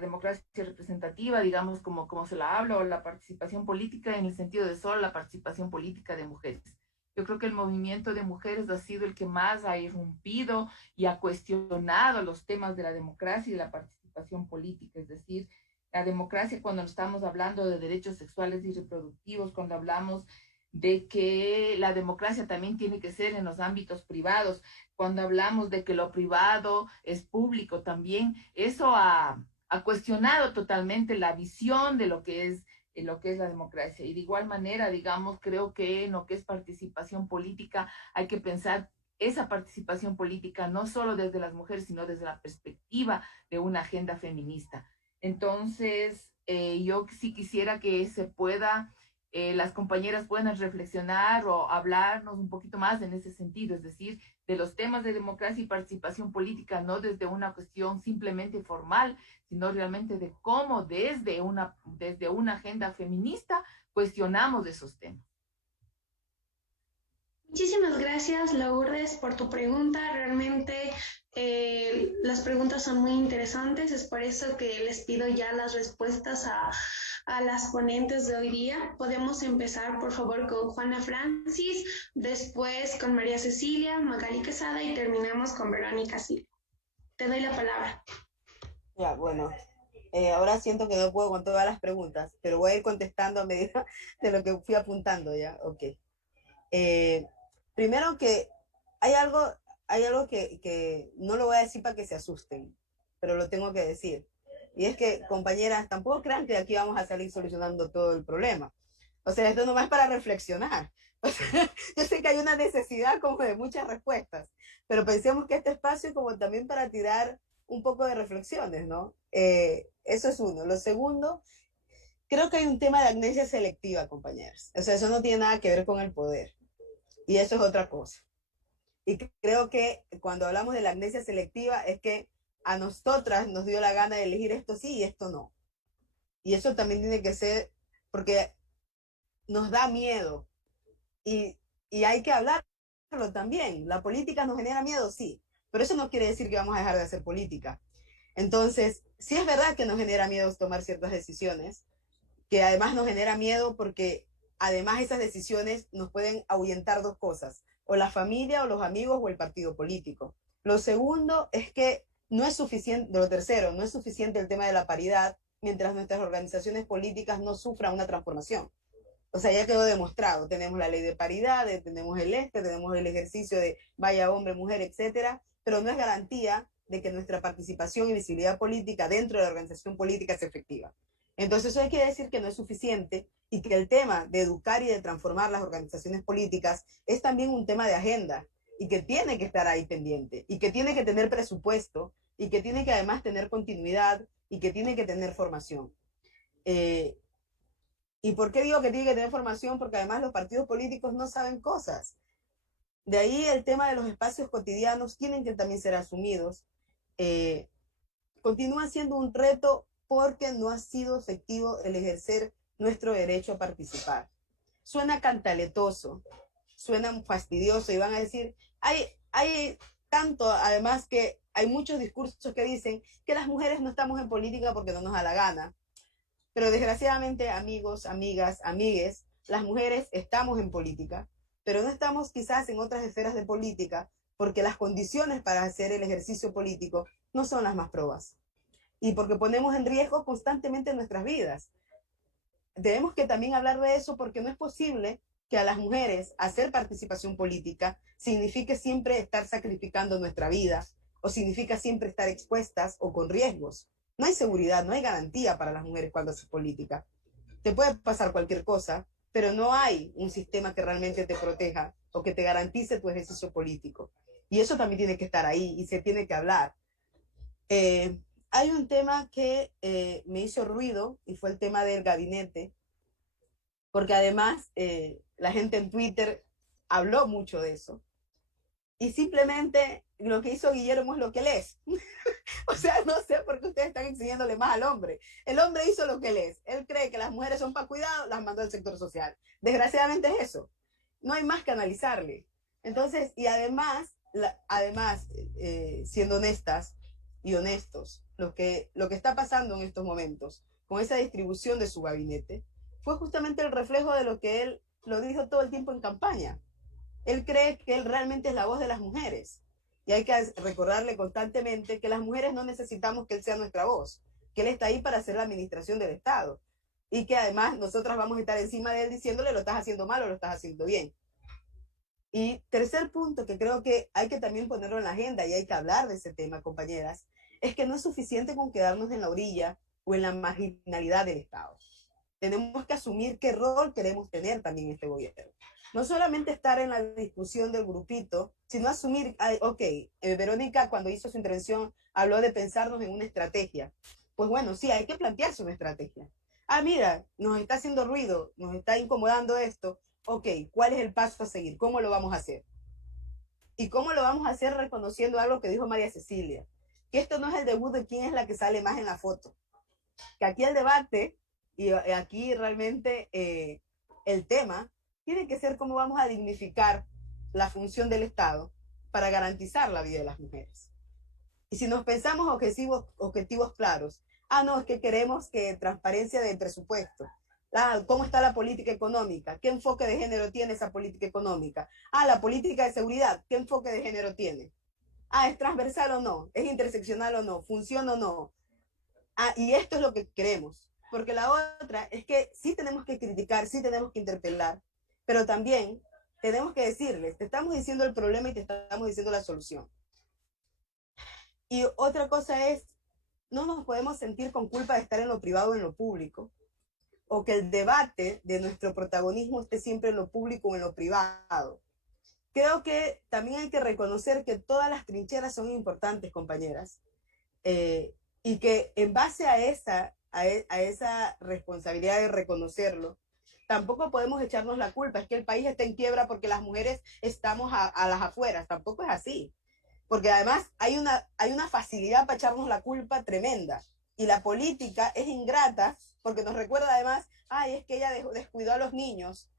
democracia representativa, digamos, como se la habla, o la participación política en el sentido de solo la participación política de mujeres. Yo creo que el movimiento de mujeres ha sido el que más ha irrumpido y ha cuestionado los temas de la democracia y la participación política, es decir, la democracia cuando estamos hablando de derechos sexuales y reproductivos, cuando hablamos de que la democracia también tiene que ser en los ámbitos privados, cuando hablamos de que lo privado es público también, eso ha cuestionado totalmente la visión de lo que es la democracia. Y de igual manera, digamos, creo que en lo que es participación política hay que pensar esa participación política no solo desde las mujeres, sino desde la perspectiva de una agenda feminista. Entonces, yo sí quisiera que se pueda, las compañeras puedan reflexionar o hablarnos un poquito más en ese sentido, es decir, de los temas de democracia y participación política, no desde una cuestión simplemente formal, sino realmente de cómo desde una agenda feminista cuestionamos esos temas. Muchísimas gracias, Lourdes, por tu pregunta. Realmente las preguntas son muy interesantes. Es por eso que les pido ya las respuestas a las ponentes de hoy día. Podemos empezar, por favor, con Juana Francis, después con María Cecilia, Magali Quesada y terminamos con Verónica Silva. Te doy la palabra. Ya, bueno, ahora siento que no puedo con todas las preguntas, pero voy a ir contestando a medida de lo que fui apuntando, ¿ya? Ok. Primero que hay algo que no lo voy a decir para que se asusten, pero lo tengo que decir. Y es que, compañeras, tampoco crean que de aquí vamos a salir solucionando todo el problema. O sea, esto nomás es para reflexionar. O sea, yo sé que hay una necesidad como de muchas respuestas, pero pensemos que este espacio es como también para tirar un poco de reflexiones, ¿no? Eso es uno. Lo segundo, creo que hay un tema de amnesia selectiva, compañeras. O sea, eso no tiene nada que ver con el poder. Y eso es otra cosa. Y creo que cuando hablamos de la amnesia selectiva es que a nosotras nos dio la gana de elegir esto sí y esto no. Y eso también tiene que ser porque nos da miedo. Y hay que hablarlo también. La política nos genera miedo, sí. Pero eso no quiere decir que vamos a dejar de hacer política. Entonces, sí es verdad que nos genera miedo tomar ciertas decisiones, que además nos genera miedo porque además esas decisiones nos pueden ahuyentar dos cosas, o la familia, o los amigos, o el partido político. Lo segundo es que no es suficiente, lo tercero, no es suficiente el tema de la paridad mientras nuestras organizaciones políticas no sufran una transformación. O sea, ya quedó demostrado, tenemos la ley de paridad, tenemos tenemos el ejercicio de vaya hombre, mujer, etcétera, pero no es garantía de que nuestra participación y visibilidad política dentro de la organización política sea efectiva. Entonces eso quiere decir que no es suficiente y que el tema de educar y de transformar las organizaciones políticas es también un tema de agenda y que tiene que estar ahí pendiente y que tiene que tener presupuesto y que tiene que además tener continuidad y que tiene que tener formación. ¿Y por qué digo que tiene que tener formación? Porque además los partidos políticos no saben cosas. De ahí el tema de los espacios cotidianos tienen que también ser asumidos. Continúa siendo un reto porque no ha sido efectivo el ejercer nuestro derecho a participar. Suena cantaletoso, suena fastidioso y van a decir, hay tanto, además que hay muchos discursos que dicen que las mujeres no estamos en política porque no nos da la gana. Pero desgraciadamente, amigos, amigas, amigues, las mujeres estamos en política, pero no estamos quizás en otras esferas de política porque las condiciones para hacer el ejercicio político no son las más probas. Y porque ponemos en riesgo constantemente nuestras vidas. Tenemos que también hablar de eso porque no es posible que a las mujeres hacer participación política signifique siempre estar sacrificando nuestra vida o significa siempre estar expuestas o con riesgos. No hay seguridad, no hay garantía para las mujeres cuando haces política. Te puede pasar cualquier cosa, pero no hay un sistema que realmente te proteja o que te garantice tu ejercicio político. Y eso también tiene que estar ahí y se tiene que hablar. hay un tema que me hizo ruido y fue el tema del gabinete, porque además la gente en Twitter habló mucho de eso. Y simplemente lo que hizo Guillermo es lo que él es. O sea, no sé por qué ustedes están exigiéndole más al hombre. El hombre hizo lo que él es. Él cree que las mujeres son para cuidado, las mandó al sector social. Desgraciadamente es eso. No hay más que analizarle. Entonces, y además, siendo honestas y honestos, lo que está pasando en estos momentos con esa distribución de su gabinete fue justamente el reflejo de lo que él lo dijo todo el tiempo en campaña. Él cree que él realmente es la voz de las mujeres. Y hay que recordarle constantemente que las mujeres no necesitamos que él sea nuestra voz, que él está ahí para hacer la administración del Estado. Y que además nosotras vamos a estar encima de él diciéndole lo estás haciendo mal o lo estás haciendo bien. Y tercer punto que creo que hay que también ponerlo en la agenda y hay que hablar de ese tema, compañeras, es que no es suficiente con quedarnos en la orilla o en la marginalidad del Estado. Tenemos que asumir qué rol queremos tener también en este gobierno. No solamente estar en la discusión del grupito, sino asumir, Verónica cuando hizo su intervención habló de pensarnos en una estrategia. Pues bueno, sí, hay que plantearse una estrategia. Mira, nos está haciendo ruido, nos está incomodando esto. ¿Cuál es el paso a seguir? ¿Cómo lo vamos a hacer? ¿Y cómo lo vamos a hacer reconociendo algo que dijo María Cecilia? Que esto no es el debut de quién es la que sale más en la foto. Que aquí el debate, y aquí realmente el tema, tiene que ser cómo vamos a dignificar la función del Estado para garantizar la vida de las mujeres. Y si nos pensamos objetivos claros, no, es que queremos que transparencia del presupuesto. ¿Cómo está la política económica? ¿Qué enfoque de género tiene esa política económica? La política de seguridad, ¿qué enfoque de género tiene? ¿Es transversal o no? ¿Es interseccional o no? ¿Funciona o no? Y esto es lo que queremos. Porque la otra es que sí tenemos que criticar, sí tenemos que interpelar, pero también tenemos que decirles, te estamos diciendo el problema y te estamos diciendo la solución. Y otra cosa es, no nos podemos sentir con culpa de estar en lo privado o en lo público, o que el debate de nuestro protagonismo esté siempre en lo público o en lo privado. Creo que también hay que reconocer que todas las trincheras son importantes, compañeras, y que en base a esa responsabilidad de reconocerlo, tampoco podemos echarnos la culpa. Es que el país está en quiebra porque las mujeres estamos a las afueras. Tampoco es así. Porque además hay una facilidad para echarnos la culpa tremenda. Y la política es ingrata porque nos recuerda además, es que ella descuidó a los niños.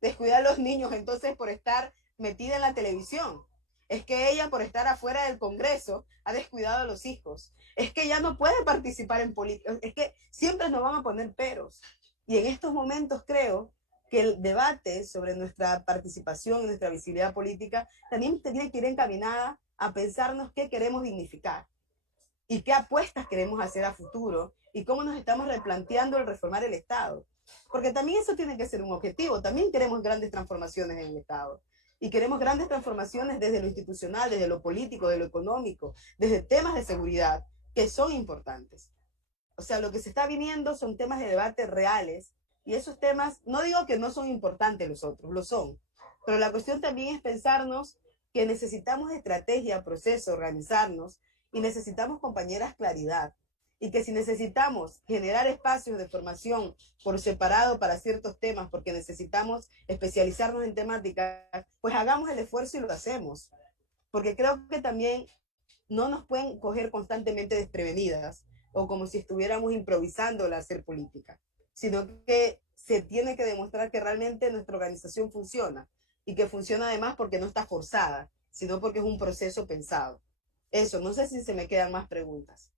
Descuidó a los niños entonces por estar metida en la televisión. Es que ella por estar afuera del Congreso ha descuidado a los hijos. Es que ella no puede participar en política. Es que siempre nos van a poner peros. Y en estos momentos creo que el debate sobre nuestra participación, nuestra visibilidad política, también tiene que ir encaminada a pensarnos qué queremos dignificar y qué apuestas queremos hacer a futuro y cómo nos estamos replanteando el reformar el Estado. Porque también eso tiene que ser un objetivo. También queremos grandes transformaciones en el Estado. Y queremos grandes transformaciones desde lo institucional, desde lo político, desde lo económico, desde temas de seguridad, que son importantes. O sea, lo que se está viniendo son temas de debate reales, y esos temas, no digo que no son importantes los otros, lo son, pero la cuestión también es pensarnos que necesitamos estrategia, proceso, organizarnos, y necesitamos, compañeras, claridad. Y que si necesitamos generar espacios de formación por separado para ciertos temas, porque necesitamos especializarnos en temáticas, pues hagamos el esfuerzo y lo hacemos. Porque creo que también no nos pueden coger constantemente desprevenidas o como si estuviéramos improvisando al hacer política, sino que se tiene que demostrar que realmente nuestra organización funciona y que funciona además porque no está forzada, sino porque es un proceso pensado. Eso, no sé si se me quedan más preguntas.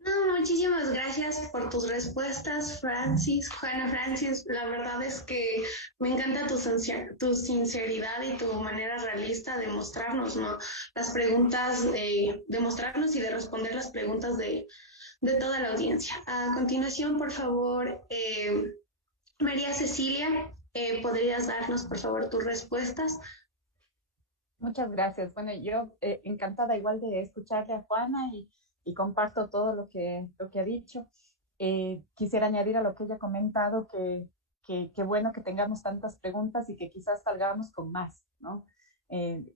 No, muchísimas gracias por tus respuestas, Juana Francis. La verdad es que me encanta tu sinceridad y tu manera realista de mostrarnos, ¿no? Las preguntas, de mostrarnos y de responder las preguntas de toda la audiencia. A continuación, por favor, María Cecilia, ¿podrías darnos, por favor, tus respuestas? Muchas gracias. Bueno, yo encantada igual de escucharle a Juana y comparto todo lo que ha dicho. Quisiera añadir a lo que ella ha comentado que bueno que tengamos tantas preguntas y que quizás salgamos con más, ¿no?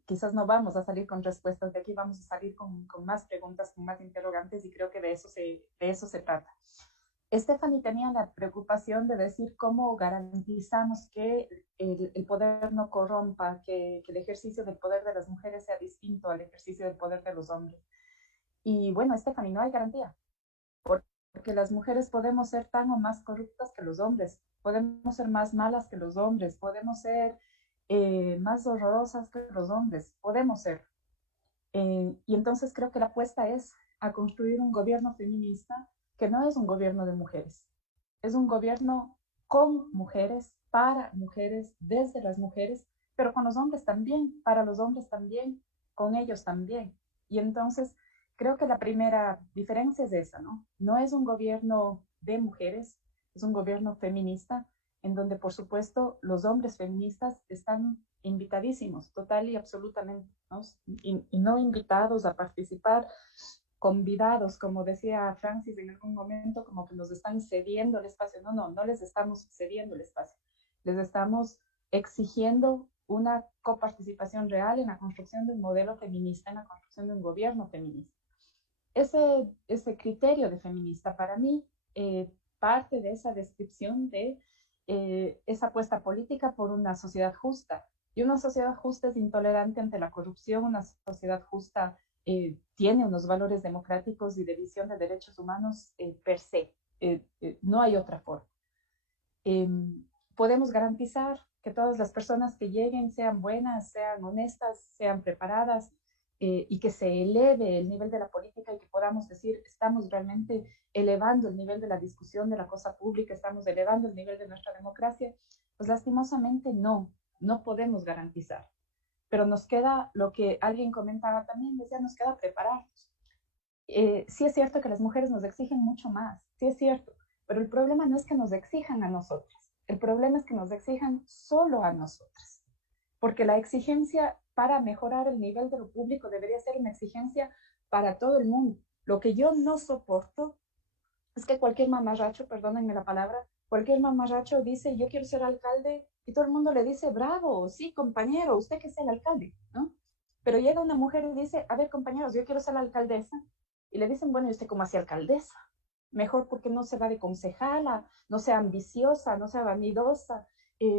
Quizás no vamos a salir con respuestas de aquí, vamos a salir con más preguntas, con más interrogantes, y creo que de eso se trata. Stephanie tenía la preocupación de decir cómo garantizamos que el poder no corrompa, que el ejercicio del poder de las mujeres sea distinto al ejercicio del poder de los hombres. Y bueno, Stephanie, no hay garantía, porque las mujeres podemos ser tan o más corruptas que los hombres, podemos ser más malas que los hombres, podemos ser más horrorosas que los hombres, podemos ser. Y entonces creo que la apuesta es a construir un gobierno feminista que no es un gobierno de mujeres, es un gobierno con mujeres, para mujeres, desde las mujeres, pero con los hombres también, para los hombres también, con ellos también. Y entonces creo que la primera diferencia es esa, ¿no? No es un gobierno de mujeres, es un gobierno feminista, en donde por supuesto los hombres feministas están invitadísimos, total y absolutamente, ¿no? Y no invitados a participar, convidados, como decía Francis en algún momento, como que nos están cediendo el espacio. No les estamos cediendo el espacio, les estamos exigiendo una coparticipación real en la construcción de un modelo feminista, en la construcción de un gobierno feminista. Ese criterio de feminista para mí parte de esa descripción de esa apuesta política por una sociedad justa. Y una sociedad justa es intolerante ante la corrupción, una sociedad justa tiene unos valores democráticos y de visión de derechos humanos per se. No hay otra forma. Podemos garantizar que todas las personas que lleguen sean buenas, sean honestas, sean preparadas, y que se eleve el nivel de la política y que podamos decir, estamos realmente elevando el nivel de la discusión de la cosa pública, estamos elevando el nivel de nuestra democracia. Pues lastimosamente no podemos garantizar. Pero nos queda lo que alguien comentaba también, decía, nos queda prepararnos. Sí es cierto que las mujeres nos exigen mucho más, sí es cierto, pero el problema no es que nos exijan a nosotras, el problema es que nos exijan solo a nosotras, porque la exigencia para mejorar el nivel de lo público debería ser una exigencia para todo el mundo. Lo que yo no soporto es que cualquier mamarracho, perdónenme la palabra, cualquier mamarracho dice, yo quiero ser alcalde, y todo el mundo le dice, bravo, sí, compañero, usted que sea el alcalde, ¿no? Pero llega una mujer y dice, a ver, compañeros, yo quiero ser la alcaldesa, y le dicen, bueno, ¿y usted cómo hace alcaldesa? Mejor porque no se va de concejala, no sea ambiciosa, no sea vanidosa,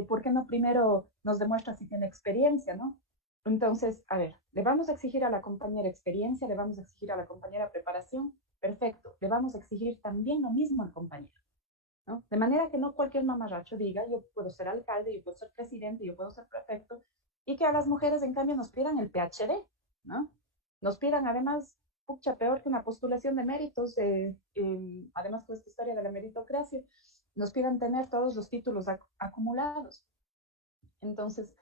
¿por qué no primero nos demuestra si tiene experiencia, ¿no? Entonces, a ver, le vamos a exigir a la compañera experiencia, le vamos a exigir a la compañera preparación, perfecto, le vamos a exigir también lo mismo al compañero, ¿no? De manera que no cualquier mamarracho diga, yo puedo ser alcalde, yo puedo ser presidente, yo puedo ser prefecto, y que a las mujeres, en cambio, nos pidan el PhD, ¿no? Nos pidan, además, pucha, peor que una postulación de méritos, además con esta historia de la meritocracia, nos pidan tener todos los títulos acumulados. Entonces,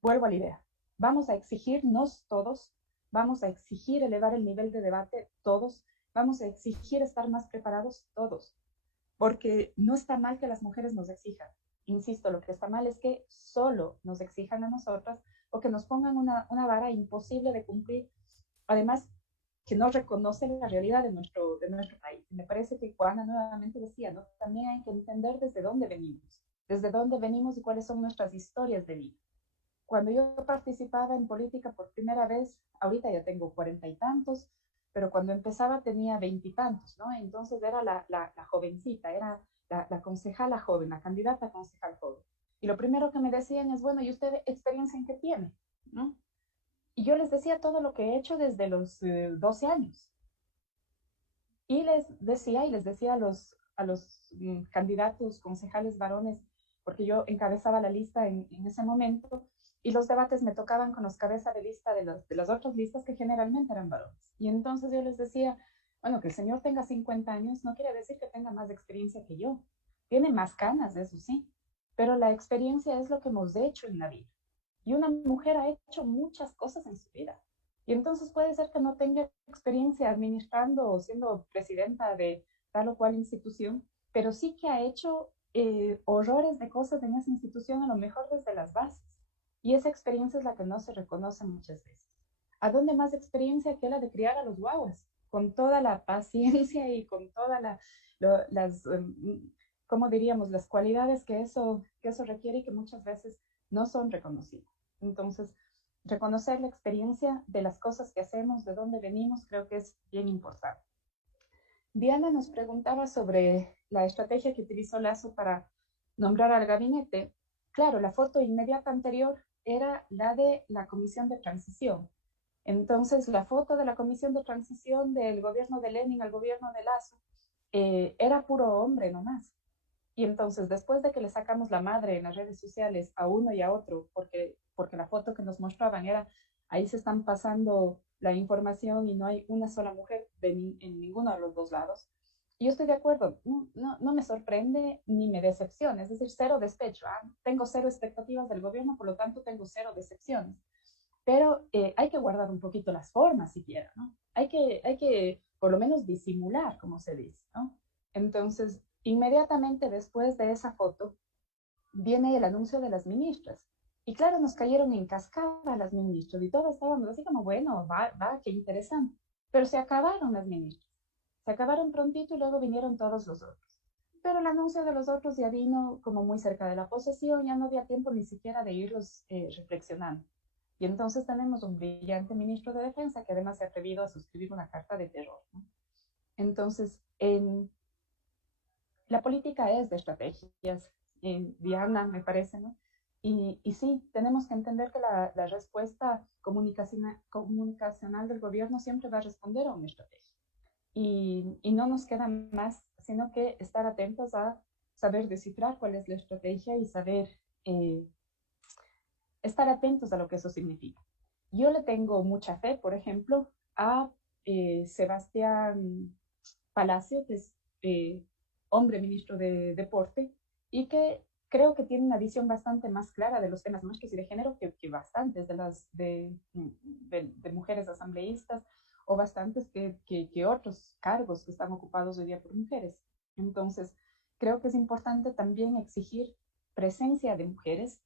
vuelvo a la idea, vamos a exigirnos todos, vamos a exigir elevar el nivel de debate todos, vamos a exigir estar más preparados todos, porque no está mal que las mujeres nos exijan. Insisto, lo que está mal es que solo nos exijan a nosotras o que nos pongan una vara imposible de cumplir, además que no reconoce la realidad de nuestro país. Me parece que Juana nuevamente decía, ¿no? También hay que entender desde dónde venimos y cuáles son nuestras historias de vida. Cuando yo participaba en política por primera vez, ahorita ya tengo 40 y tantos, pero cuando empezaba tenía 20 y tantos, ¿no? Entonces era la jovencita, era la concejala joven, la candidata a concejal joven. Y lo primero que me decían es, bueno, ¿y usted experiencia en qué tiene? ¿No? Y yo les decía todo lo que he hecho desde los 12 años. Y les decía a los candidatos concejales varones, porque yo encabezaba la lista en ese momento, y los debates me tocaban con los cabezas de lista de las otras listas que generalmente eran varones. Y entonces yo les decía, bueno, que el señor tenga 50 años no quiere decir que tenga más experiencia que yo. Tiene más canas, eso sí, pero la experiencia es lo que hemos hecho en la vida. Y una mujer ha hecho muchas cosas en su vida. Y entonces puede ser que no tenga experiencia administrando o siendo presidenta de tal o cual institución, pero sí que ha hecho horrores de cosas en esa institución, a lo mejor desde las bases. Y esa experiencia es la que no se reconoce muchas veces. ¿A dónde más experiencia que la de criar a los guaguas? Con toda la paciencia y con todas las, ¿cómo diríamos?, las cualidades que eso requiere y que muchas veces no son reconocidas. Entonces, reconocer la experiencia de las cosas que hacemos, de dónde venimos, creo que es bien importante. Diana nos preguntaba sobre la estrategia que utilizó Lazo para nombrar al gabinete. Claro, la foto inmediata anterior era la de la comisión de transición. Entonces, la foto de la comisión de transición del gobierno de Lenin al gobierno de Lazo era puro hombre nomás. Y entonces, después de que le sacamos la madre en las redes sociales a uno y a otro, porque la foto que nos mostraban era, ahí se están pasando la información y no hay una sola mujer en ninguno de los dos lados. Y yo estoy de acuerdo, no me sorprende ni me decepciona, es decir, cero despecho. Tengo cero expectativas del gobierno, por lo tanto tengo cero decepciones. Pero hay que guardar un poquito las formas siquiera, ¿no? Hay que por lo menos disimular, como se dice, ¿no? Entonces, inmediatamente después de esa foto, viene el anuncio de las ministras. Y claro, nos cayeron en cascada las ministras y todos estábamos así como, bueno, va, qué interesante. Pero se acabaron las ministras. Se acabaron prontito y luego vinieron todos los otros. Pero el anuncio de los otros ya vino como muy cerca de la posesión, ya no había tiempo ni siquiera de irlos reflexionando. Y entonces tenemos un brillante ministro de Defensa que además se ha atrevido a suscribir una carta de terror, ¿no? Entonces, la política es de estrategias, Diana, me parece, ¿no? Y sí, tenemos que entender que la respuesta comunicacional del gobierno siempre va a responder a una estrategia. Y no nos queda más, sino que estar atentos a saber descifrar cuál es la estrategia y saber estar atentos a lo que eso significa. Yo le tengo mucha fe, por ejemplo, a Sebastián Palacio, que es hombre ministro de Deporte, y que creo que tiene una visión bastante más clara de los temas machos y de género que bastantes de mujeres asambleístas o bastantes que otros cargos que están ocupados hoy día por mujeres. Entonces, creo que es importante también exigir presencia de mujeres,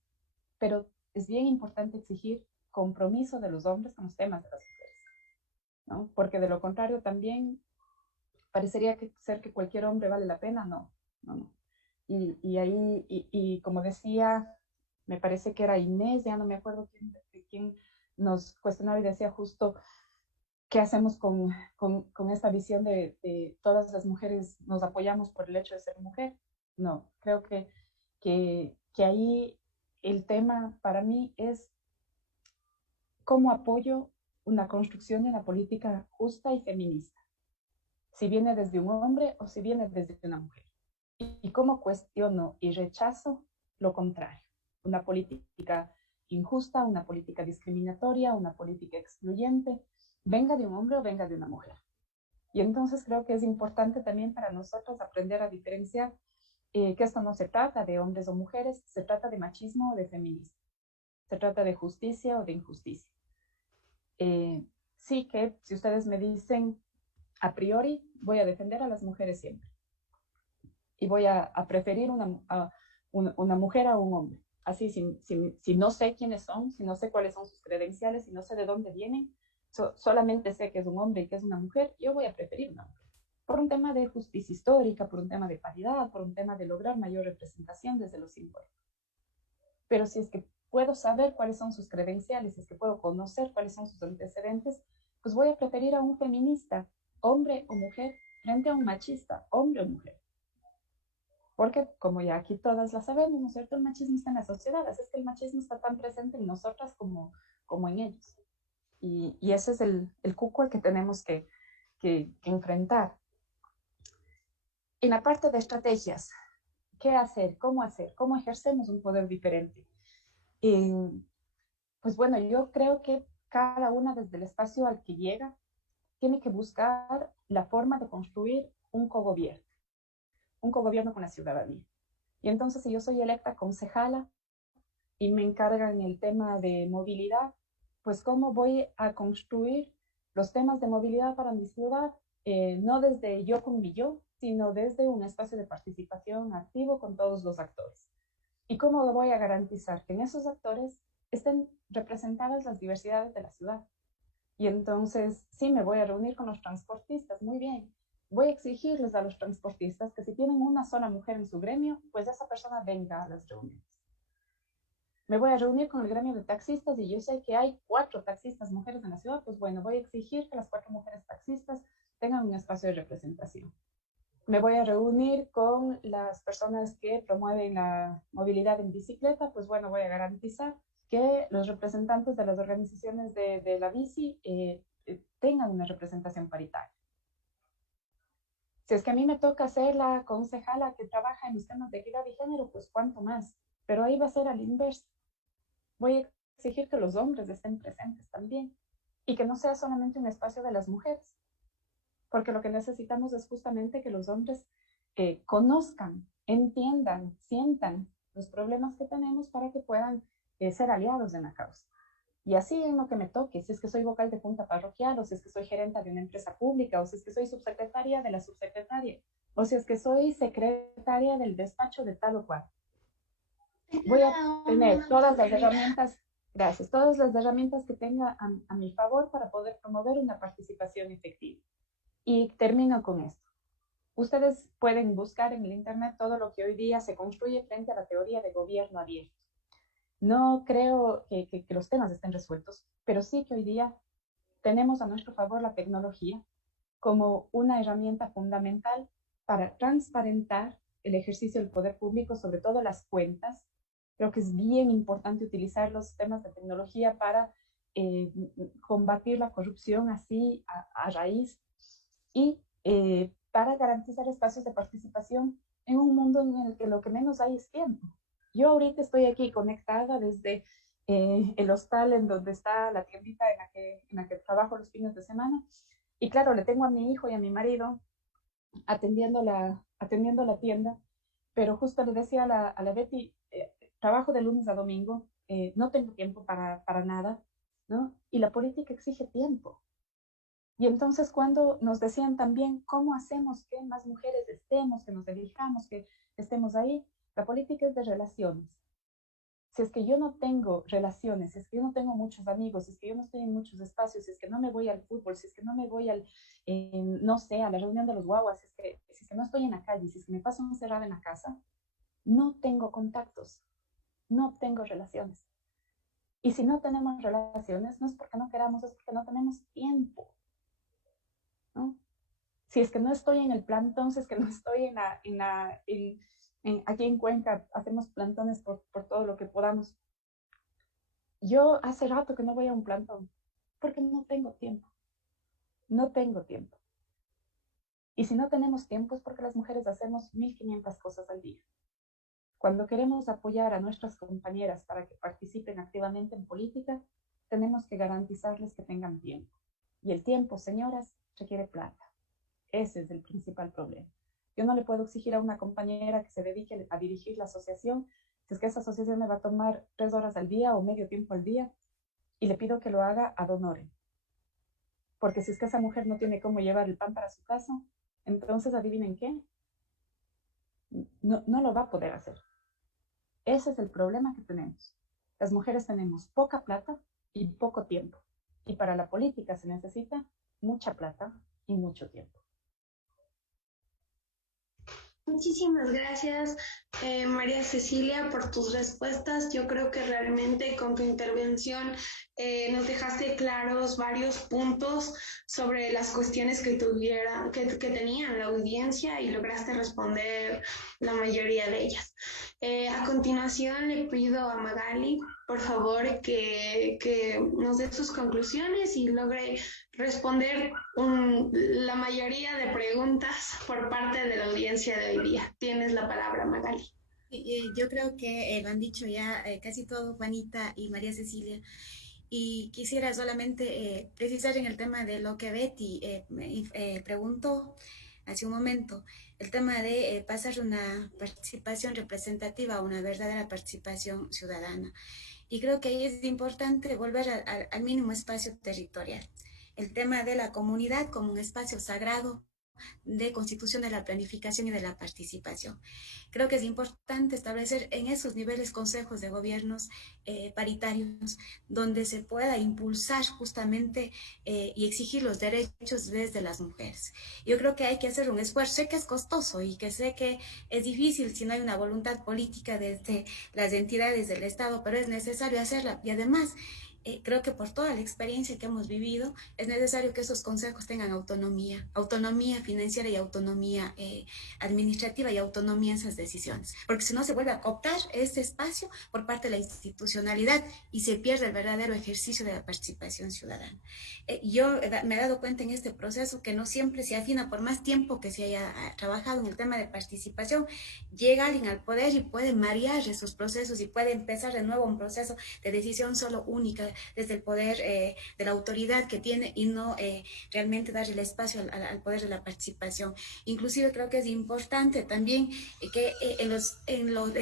pero es bien importante exigir compromiso de los hombres con los temas de las mujeres, ¿no? Porque de lo contrario también parecería ser que cualquier hombre vale la pena, no. Y ahí, y como decía, me parece que era Inés, ya no me acuerdo quién nos cuestionaba y decía justo qué hacemos con esta visión de todas las mujeres nos apoyamos por el hecho de ser mujer. No, creo que ahí el tema para mí es cómo apoyo una construcción de una política justa y feminista, si viene desde un hombre o si viene desde una mujer. Y cómo cuestiono y rechazo lo contrario, una política injusta, una política discriminatoria, una política excluyente, venga de un hombre o venga de una mujer. Y entonces creo que es importante también para nosotros aprender a diferenciar que esto no se trata de hombres o mujeres, se trata de machismo o de feminismo, se trata de justicia o de injusticia. Sí que si ustedes me dicen a priori, voy a defender a las mujeres siempre. Y voy a preferir una mujer a un hombre. Así, si no sé quiénes son, si no sé cuáles son sus credenciales, si no sé de dónde vienen, solamente sé que es un hombre y que es una mujer, yo voy a preferir una mujer. Por un tema de justicia histórica, por un tema de paridad, por un tema de lograr mayor representación desde lo simbólico. Pero si es que puedo saber cuáles son sus credenciales, si es que puedo conocer cuáles son sus antecedentes, pues voy a preferir a un feminista, hombre o mujer, frente a un machista, hombre o mujer. Porque, como ya aquí todas la sabemos, ¿no es cierto? El machismo está en las sociedades, es que el machismo está tan presente en nosotras como en ellos. Y ese es el cuco al que tenemos que enfrentar. En la parte de estrategias, ¿qué hacer? ¿Cómo ejercemos un poder diferente? Pues bueno, yo creo que cada una desde el espacio al que llega tiene que buscar la forma de construir un cogobierno con la ciudadanía. Y entonces, si yo soy electa concejala y me encargan el tema de movilidad, pues cómo voy a construir los temas de movilidad para mi ciudad, no desde yo con mi yo, sino desde un espacio de participación activo con todos los actores. ¿Y cómo voy a garantizar que en esos actores estén representadas las diversidades de la ciudad? Y entonces, sí, me voy a reunir con los transportistas, muy bien. Voy a exigirles a los transportistas que si tienen una sola mujer en su gremio, pues esa persona venga a las reuniones. Me voy a reunir con el gremio de taxistas y yo sé que hay 4 taxistas mujeres en la ciudad, pues bueno, voy a exigir que las 4 mujeres taxistas tengan un espacio de representación. Me voy a reunir con las personas que promueven la movilidad en bicicleta, pues bueno, voy a garantizar que los representantes de las organizaciones de la bici tengan una representación paritaria. Si es que a mí me toca ser la concejala que trabaja en los temas de equidad y género, pues cuánto más. Pero ahí va a ser al inverso. Voy a exigir que los hombres estén presentes también y que no sea solamente un espacio de las mujeres, porque lo que necesitamos es justamente que los hombres conozcan, entiendan, sientan los problemas que tenemos para que puedan ser aliados en la causa. Y así en lo que me toque, si es que soy vocal de junta parroquial, o si es que soy gerente de una empresa pública, o si es que soy subsecretaria de la subsecretaria, o si es que soy secretaria del despacho de tal o cual. Voy a tener todas las herramientas, gracias, todas las herramientas que tenga a mi favor para poder promover una participación efectiva. Y termino con esto. Ustedes pueden buscar en el internet todo lo que hoy día se construye frente a la teoría de gobierno abierto. No creo que los temas estén resueltos, pero sí que hoy día tenemos a nuestro favor la tecnología como una herramienta fundamental para transparentar el ejercicio del poder público, sobre todo las cuentas. Creo que es bien importante utilizar los temas de tecnología para combatir la corrupción así a raíz y para garantizar espacios de participación en un mundo en el que lo que menos hay es tiempo. Yo ahorita estoy aquí conectada desde el hostal en donde está la tiendita en la que trabajo los fines de semana. Y claro, le tengo a mi hijo y a mi marido atendiendo la tienda, pero justo le decía a la Betty, trabajo de lunes a domingo, no tengo tiempo para nada, ¿no? Y la política exige tiempo. Y entonces cuando nos decían también cómo hacemos que más mujeres estemos, que nos elijamos, que estemos ahí, la política es de relaciones. Si es que yo no tengo relaciones, si es que yo no tengo muchos amigos, si es que yo no estoy en muchos espacios, si es que no me voy al fútbol, si es que no me voy no sé, a la reunión de los guaguas, si es que no estoy en la calle, si es que me paso encerrada en la casa, no tengo contactos, no tengo relaciones. Y si no tenemos relaciones, no es porque no queramos, es porque no tenemos tiempo, ¿no? Si es que no estoy en el plantón, si es que no estoy aquí en Cuenca, hacemos plantones por todo lo que podamos. Yo hace rato que no voy a un plantón, porque no tengo tiempo. No tengo tiempo. Y si no tenemos tiempo es porque las mujeres hacemos 1500 cosas al día. Cuando queremos apoyar a nuestras compañeras para que participen activamente en política, tenemos que garantizarles que tengan tiempo. Y el tiempo, señoras, requiere plata. Ese es el principal problema. Yo no le puedo exigir a una compañera que se dedique a dirigir la asociación, si es que esa asociación me va a tomar 3 horas al día o medio tiempo al día, y le pido que lo haga ad honorem. Porque si es que esa mujer no tiene cómo llevar el pan para su casa, entonces adivinen qué, no lo va a poder hacer. Ese es el problema que tenemos. Las mujeres tenemos poca plata y poco tiempo. Y para la política se necesita mucha plata y mucho tiempo. Muchísimas gracias, María Cecilia, por tus respuestas. Yo creo que realmente con tu intervención nos dejaste claros varios puntos sobre las cuestiones que tenían la audiencia y lograste responder la mayoría de ellas. A continuación le pido a Magali, por favor, que nos dé sus conclusiones y logre responder la mayoría de preguntas por parte de la audiencia de hoy día. Tienes la palabra, Magali. Yo creo que lo han dicho ya casi todo Juanita y María Cecilia. Y quisiera solamente precisar en el tema de lo que Betty me preguntó hace un momento, el tema de pasar una participación representativa a una verdadera participación ciudadana. Y creo que ahí es importante volver al mínimo espacio territorial. El tema de la comunidad como un espacio sagrado de constitución de la planificación y de la participación. Creo que es importante establecer en esos niveles consejos de gobiernos paritarios donde se pueda impulsar justamente y exigir los derechos desde las mujeres. Yo creo que hay que hacer un esfuerzo, sé que es costoso y que sé que es difícil si no hay una voluntad política desde las entidades del Estado, pero es necesario hacerla y además creo que por toda la experiencia que hemos vivido, es necesario que esos consejos tengan autonomía, autonomía financiera y autonomía administrativa y autonomía en esas decisiones, porque si no se vuelve a cooptar este espacio por parte de la institucionalidad y se pierde el verdadero ejercicio de la participación ciudadana. Yo me he dado cuenta en este proceso que no siempre se afina, por más tiempo que se haya trabajado en el tema de participación, llega alguien al poder y puede marear esos procesos y puede empezar de nuevo un proceso de decisión solo única desde el poder de la autoridad que tiene y no realmente dar el espacio al poder de la participación. Inclusive creo que es importante también que en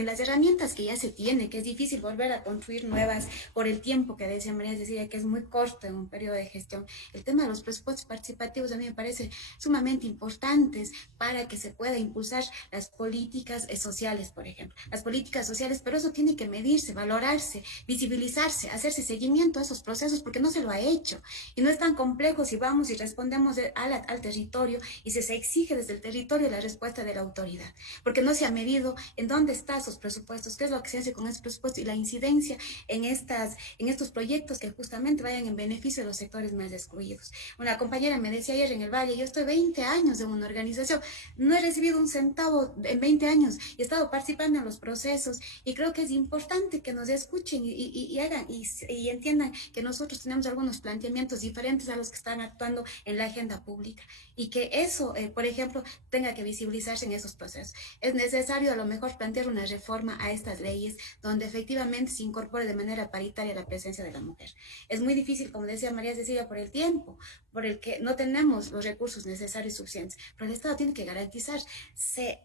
las herramientas que ya se tiene, que es difícil volver a construir nuevas por el tiempo que decía María Cecilia, que es muy corto en un periodo de gestión. El tema de los presupuestos participativos a mí me parece sumamente importantes para que se pueda impulsar las políticas sociales, por ejemplo. Las políticas sociales, pero eso tiene que medirse, valorarse, visibilizarse, hacerse seguimiento a esos procesos porque no se lo ha hecho y no es tan complejo si vamos y respondemos al territorio y se exige desde el territorio la respuesta de la autoridad, porque no se ha medido en dónde están esos presupuestos, qué es lo que se hace con esos presupuestos y la incidencia en estos proyectos que justamente vayan en beneficio de los sectores más excluidos. Una compañera me decía ayer en el Valle, yo estoy 20 años en una organización, no he recibido un centavo en 20 años y he estado participando en los procesos y creo que es importante que nos escuchen y hagan y entiendan que nosotros tenemos algunos planteamientos diferentes a los que están actuando en la agenda pública y que eso, por ejemplo, tenga que visibilizarse en esos procesos. Es necesario a lo mejor plantear una reforma a estas leyes donde efectivamente se incorpore de manera paritaria la presencia de la mujer. Es muy difícil, como decía María Cecilia, por el tiempo, por el que no tenemos los recursos necesarios y suficientes, pero el Estado tiene que garantizar, se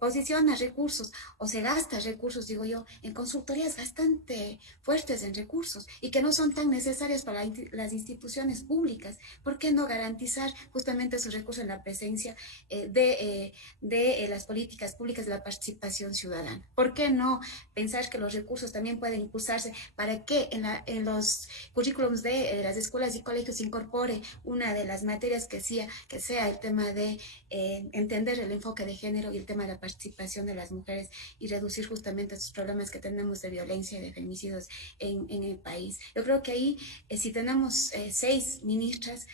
posiciona recursos o se gasta recursos, digo yo, en consultorías bastante fuertes en recursos y que no son tan necesarias para las instituciones públicas. ¿Por qué no garantizar justamente esos recursos en la presencia de las políticas públicas de la participación ciudadana? ¿Por qué no pensar que los recursos también pueden impulsarse para que en los currículums de las escuelas y colegios se incorpore una de las materias que sea el tema de entender el enfoque de género y el tema de la participación de las mujeres y reducir justamente esos problemas que tenemos de violencia y de feminicidios en el país? Yo creo que ahí, si tenemos 6 ministras,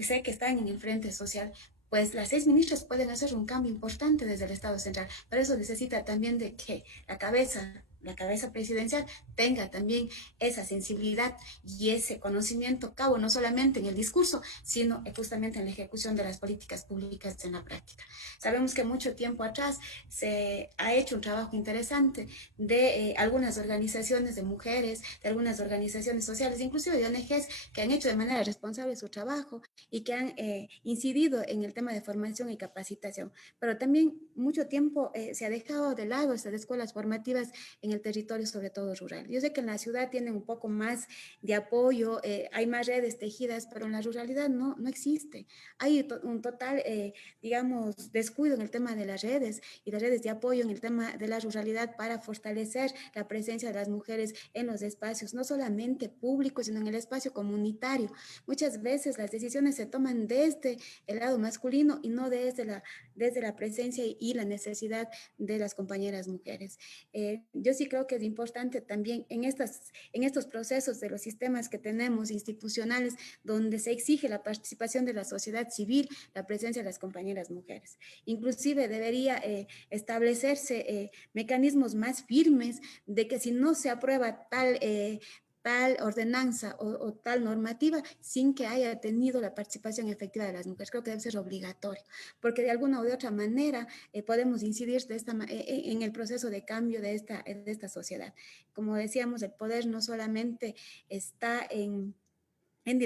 sé que están en el frente social, pues las 6 ministras pueden hacer un cambio importante desde el Estado central, pero eso necesita también de que la cabeza presidencial tenga también esa sensibilidad y ese conocimiento cabo, no solamente en el discurso, sino justamente en la ejecución de las políticas públicas en la práctica. Sabemos que mucho tiempo atrás se ha hecho un trabajo interesante de algunas organizaciones de mujeres, de algunas organizaciones sociales, inclusive de ONGs que han hecho de manera responsable su trabajo y que han incidido en el tema de formación y capacitación, pero también mucho tiempo se ha dejado de lado estas escuelas formativas en el territorio, sobre todo rural. Yo sé que en la ciudad tienen un poco más de apoyo, hay más redes tejidas, pero en la ruralidad no existe. Hay un total, descuido en el tema de las redes y las redes de apoyo en el tema de la ruralidad para fortalecer la presencia de las mujeres en los espacios, no solamente públicos, sino en el espacio comunitario. Muchas veces las decisiones se toman desde el lado masculino y no desde la presencia y la necesidad de las compañeras mujeres. Yo sí creo que es importante también en estos procesos de los sistemas que tenemos institucionales, donde se exige la participación de la sociedad civil, la presencia de las compañeras mujeres. Inclusive debería establecerse mecanismos más firmes de que si no se aprueba tal ordenanza o tal normativa sin que haya tenido la participación efectiva de las mujeres. Creo que debe ser obligatorio, porque de alguna u de otra manera podemos incidir en el proceso de cambio de esta sociedad. Como decíamos, el poder no solamente está en en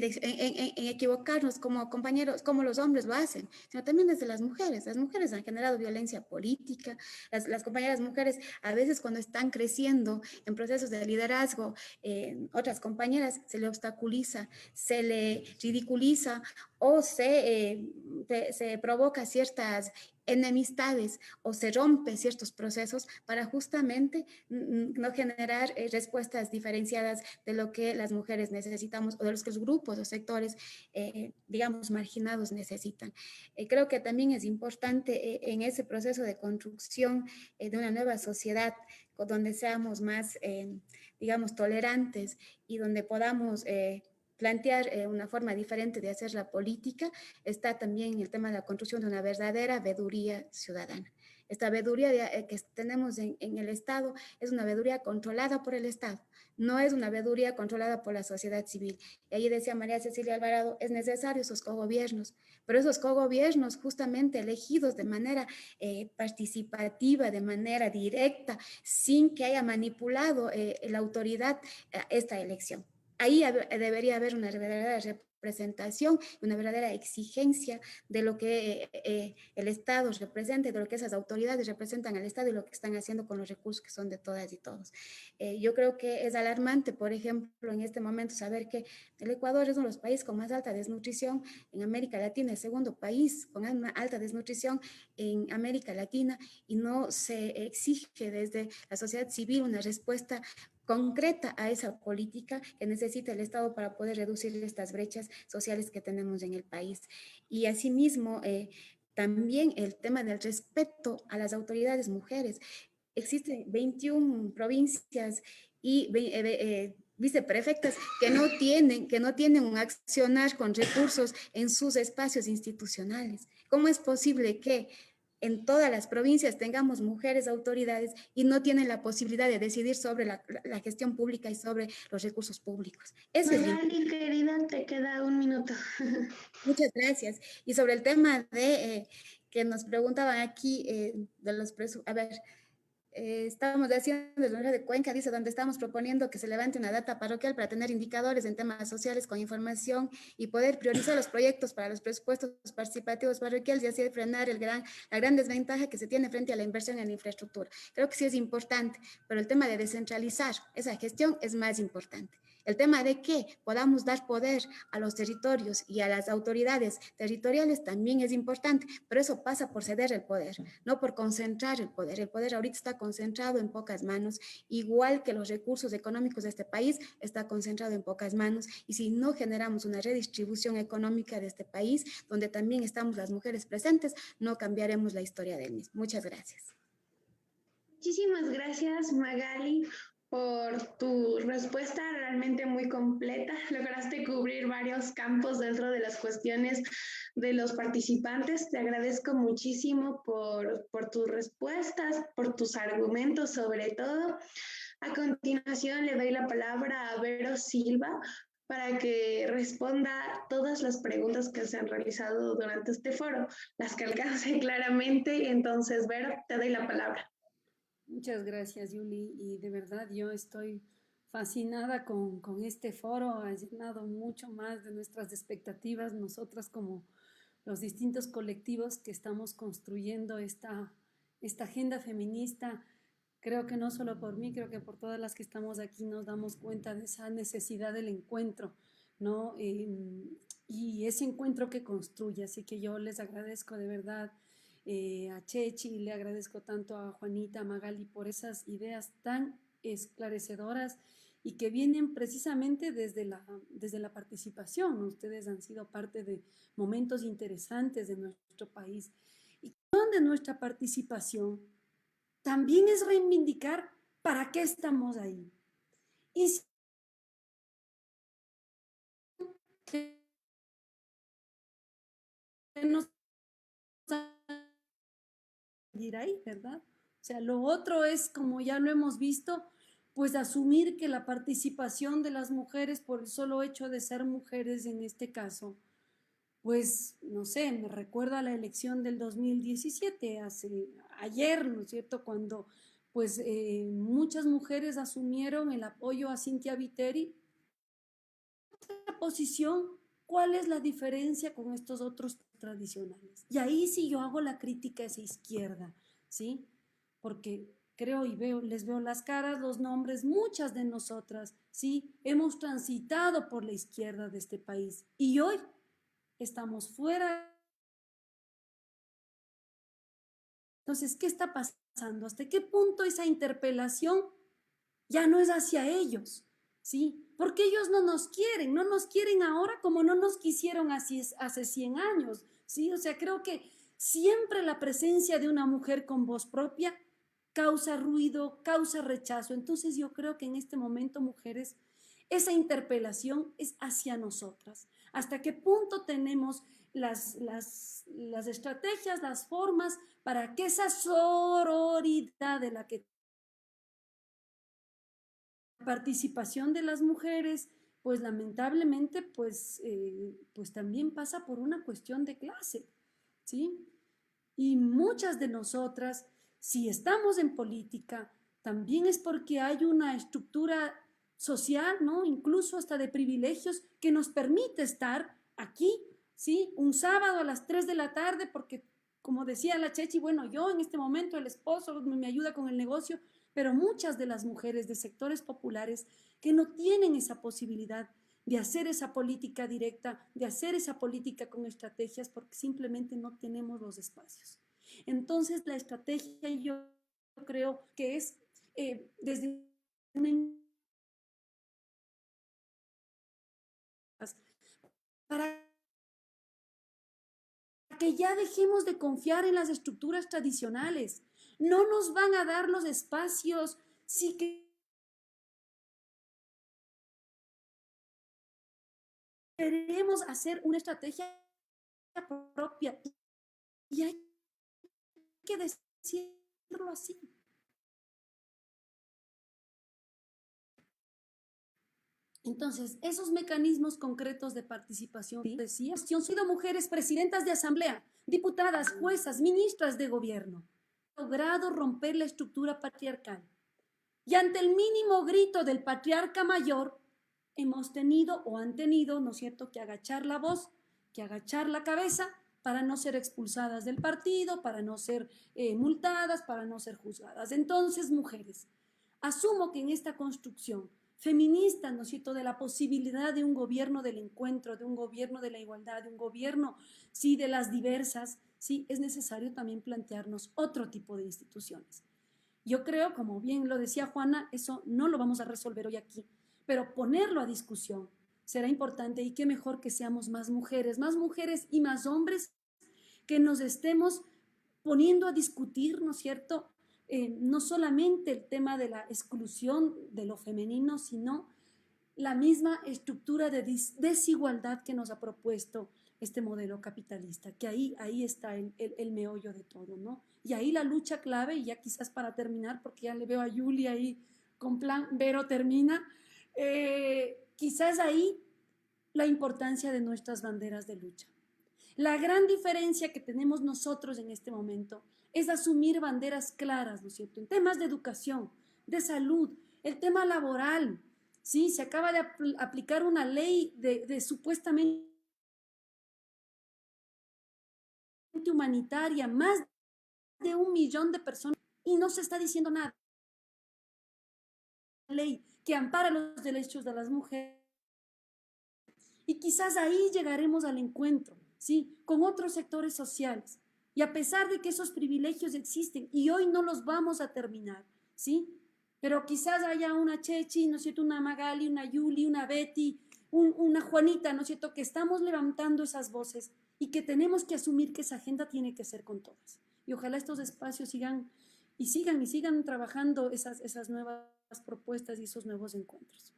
equivocarnos como compañeros, como los hombres lo hacen, sino también desde las mujeres. Las mujeres han generado violencia política, las compañeras mujeres a veces cuando están creciendo en procesos de liderazgo, otras compañeras se le obstaculiza, se le ridiculiza o se provoca ciertas enemistades o se rompe ciertos procesos para justamente no generar respuestas diferenciadas de lo que las mujeres necesitamos o de los que los grupos o sectores, digamos, marginados necesitan. Creo que también es importante en ese proceso de construcción de una nueva sociedad donde seamos más, digamos, tolerantes y donde podamos plantear una forma diferente de hacer la política, está también el tema de la construcción de una verdadera veeduría ciudadana. Esta veeduría que tenemos en el Estado es una veeduría controlada por el Estado, no es una veeduría controlada por la sociedad civil. Y ahí decía María Cecilia Alvarado, es necesario esos cogobiernos, pero esos cogobiernos justamente elegidos de manera participativa, de manera directa, sin que haya manipulado la autoridad esta elección. Ahí debería haber una verdadera representación, una verdadera exigencia de lo que el Estado representa, de lo que esas autoridades representan al Estado y lo que están haciendo con los recursos que son de todas y todos. Yo creo que es alarmante, por ejemplo, en este momento saber que el Ecuador es uno de los países con más alta desnutrición en América Latina, el segundo país con una alta desnutrición en América Latina, y no se exige desde la sociedad civil una respuesta concreta a esa política que necesita el Estado para poder reducir estas brechas sociales que tenemos en el país. Y asimismo, también el tema del respeto a las autoridades mujeres. Existen 21 provincias y viceprefectas que no tienen un accionar con recursos en sus espacios institucionales. ¿Cómo es posible que en todas las provincias tengamos mujeres autoridades y no tienen la posibilidad de decidir sobre la gestión pública y sobre los recursos públicos? Eso Magali, querida, te queda un minuto. Muchas gracias. Y sobre el tema de que nos preguntaban aquí de los presupuestos, a ver, estábamos haciendo el de Cuenca, dice, donde estamos proponiendo que se levante una data parroquial para tener indicadores en temas sociales con información y poder priorizar los proyectos para los presupuestos participativos parroquiales y así frenar la gran desventaja que se tiene frente a la inversión en infraestructura. Creo que sí es importante, pero el tema de descentralizar esa gestión es más importante. El tema de que podamos dar poder a los territorios y a las autoridades territoriales también es importante, pero eso pasa por ceder el poder, no por concentrar el poder. El poder ahorita está concentrado en pocas manos, igual que los recursos económicos de este país está concentrado en pocas manos, y si no generamos una redistribución económica de este país, donde también estamos las mujeres presentes, no cambiaremos la historia del mismo. Muchas gracias. Muchísimas gracias, Magali, por tu respuesta realmente muy completa. Lograste cubrir varios campos dentro de las cuestiones de los participantes. Te agradezco muchísimo por tus respuestas, por tus argumentos sobre todo. A continuación le doy la palabra a Vero Silva para que responda todas las preguntas que se han realizado durante este foro, las que alcance claramente. Entonces, Vero, te doy la palabra. Muchas gracias, Yuli, y de verdad yo estoy fascinada con este foro, ha llenado mucho más de nuestras expectativas, nosotras como los distintos colectivos que estamos construyendo esta agenda feminista. Creo que no solo por mí, creo que por todas las que estamos aquí nos damos cuenta de esa necesidad del encuentro, ¿no? Y ese encuentro que construye, así que yo les agradezco de verdad a Chechi, le agradezco tanto a Juanita, a Magali por esas ideas tan esclarecedoras y que vienen precisamente desde la participación. Ustedes han sido parte de momentos interesantes de nuestro país y donde nuestra participación también es reivindicar para qué estamos ahí. Y si nos ir ahí, ¿verdad? O sea, lo otro es, como ya lo hemos visto, pues asumir que la participación de las mujeres por el solo hecho de ser mujeres en este caso, pues, no sé, me recuerda a la elección del 2017, ayer, ¿no es cierto?, cuando pues muchas mujeres asumieron el apoyo a Cynthia Viteri, oposición, ¿cuál es la diferencia con estos otros tradicionales? Y ahí sí yo hago la crítica a esa izquierda, ¿sí? Porque creo y veo, les veo las caras, los nombres, muchas de nosotras, ¿sí? Hemos transitado por la izquierda de este país y hoy estamos fuera. Entonces, ¿qué está pasando? ¿Hasta qué punto esa interpelación ya no es hacia ellos? ¿Sí? Porque ellos no nos quieren ahora como no nos quisieron hace 100 años, ¿sí? O sea, creo que siempre la presencia de una mujer con voz propia causa ruido, causa rechazo. Entonces yo creo que en este momento, mujeres, esa interpelación es hacia nosotras. ¿Hasta qué punto tenemos las estrategias, las formas para que esa sororidad de la que participación de las mujeres, pues lamentablemente, pues también pasa por una cuestión de clase, ¿sí? Y muchas de nosotras, si estamos en política, también es porque hay una estructura social, ¿no? Incluso hasta de privilegios que nos permite estar aquí, ¿sí? Un sábado a las 3 de la tarde, porque como decía la Chechi, bueno, yo en este momento el esposo me ayuda con el negocio, pero muchas de las mujeres de sectores populares que no tienen esa posibilidad de hacer esa política directa, de hacer esa política con estrategias, porque simplemente no tenemos los espacios. Entonces, la estrategia yo creo que es desde para que ya dejemos de confiar en las estructuras tradicionales. No nos van a dar los espacios si queremos hacer una estrategia propia. Y hay que decirlo así. Entonces, esos mecanismos concretos de participación, decía, han sido mujeres presidentas de asamblea, diputadas, juezas, ministras de gobierno, han logrado romper la estructura patriarcal. Y ante el mínimo grito del patriarca mayor, hemos tenido o han tenido, ¿no es cierto?, que agachar la voz, que agachar la cabeza para no ser expulsadas del partido, para no ser multadas, para no ser juzgadas. Entonces, mujeres, asumo que en esta construcción feminista, ¿no es cierto?, de la posibilidad de un gobierno del encuentro, de un gobierno de la igualdad, de un gobierno, sí, de las diversas, sí, es necesario también plantearnos otro tipo de instituciones. Yo creo, como bien lo decía Juana, eso no lo vamos a resolver hoy aquí, pero ponerlo a discusión será importante y qué mejor que seamos más mujeres y más hombres que nos estemos poniendo a discutir, ¿no es cierto?, no solamente el tema de la exclusión de lo femenino, sino la misma estructura de desigualdad que nos ha propuesto este modelo capitalista, que ahí está el meollo de todo, ¿no? Y ahí la lucha clave, y ya quizás para terminar, porque ya le veo a Julia ahí con plan, Vero termina, quizás ahí la importancia de nuestras banderas de lucha. La gran diferencia que tenemos nosotros en este momento es asumir banderas claras, ¿no es cierto?, en temas de educación, de salud, el tema laboral, ¿sí? Se acaba de aplicar una ley de supuestamente humanitaria, más de 1 millón de personas, y no se está diciendo nada. Ley que ampara los derechos de las mujeres. Y quizás ahí llegaremos al encuentro, ¿sí?, con otros sectores sociales. Y a pesar de que esos privilegios existen y hoy no los vamos a terminar, ¿sí? Pero quizás haya una Chechi, ¿no es cierto?, una Magali, una Yuli, una Betty, una Juanita, ¿no es cierto?, que estamos levantando esas voces y que tenemos que asumir que esa agenda tiene que ser con todas. Y ojalá estos espacios sigan trabajando esas nuevas propuestas y esos nuevos encuentros.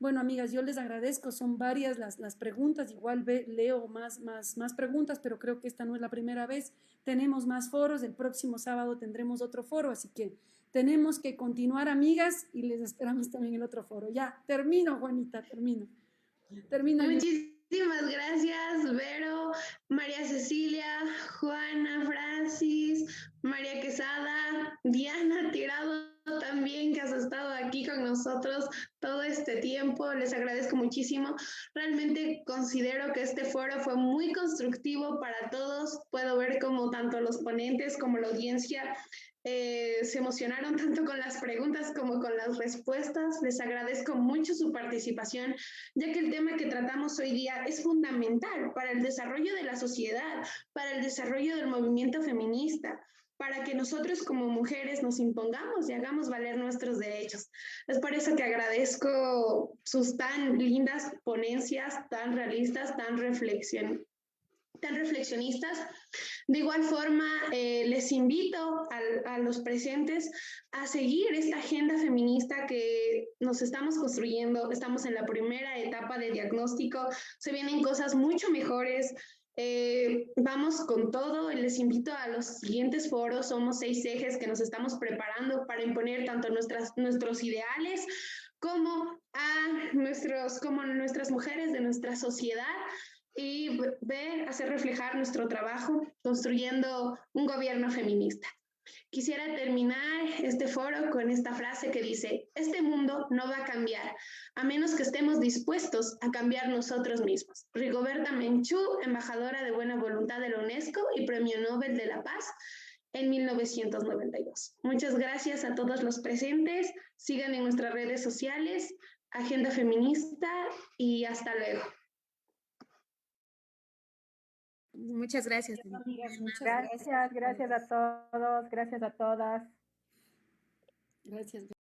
Bueno, amigas, yo les agradezco, son varias las preguntas, igual leo más preguntas, pero creo que esta no es la primera vez. Tenemos más foros, el próximo sábado tendremos otro foro, así que tenemos que continuar, amigas, y les esperamos también el otro foro. Ya, termino, Juanita, termino. Muchísimas gracias, Vero, María Cecilia, Juana, Francis, María Quesada, Diana Tirado también, que has estado aquí con con nosotros todo este tiempo. Les agradezco muchísimo. Realmente considero que este foro fue muy constructivo para todos. Puedo ver como tanto los ponentes como la audiencia se emocionaron tanto con las preguntas como con las respuestas. Les agradezco mucho su participación, ya que el tema que tratamos hoy día es fundamental para el desarrollo de la sociedad, para el desarrollo del movimiento feminista, para que nosotros como mujeres nos impongamos y hagamos valer nuestros derechos. Es por eso que agradezco sus tan lindas ponencias, tan realistas, tan reflexionistas. De igual forma, les invito a los presentes a seguir esta agenda feminista que nos estamos construyendo. Estamos en la primera etapa de diagnóstico, se vienen cosas mucho mejores. Vamos con todo. Les invito a los siguientes foros. Somos 6 ejes que nos estamos preparando para imponer tanto nuestros ideales como nuestras mujeres de nuestra sociedad, y hacer reflejar nuestro trabajo construyendo un gobierno feminista. Quisiera terminar este foro con esta frase que dice: este mundo no va a cambiar a menos que estemos dispuestos a cambiar nosotros mismos. Rigoberta Menchú, embajadora de buena voluntad de la UNESCO y Premio Nobel de la Paz en 1992. Muchas gracias a todos los presentes. Sigan en nuestras redes sociales, Agenda Feminista, y hasta luego. Muchas gracias. Gracias a todos, gracias a todas. Gracias.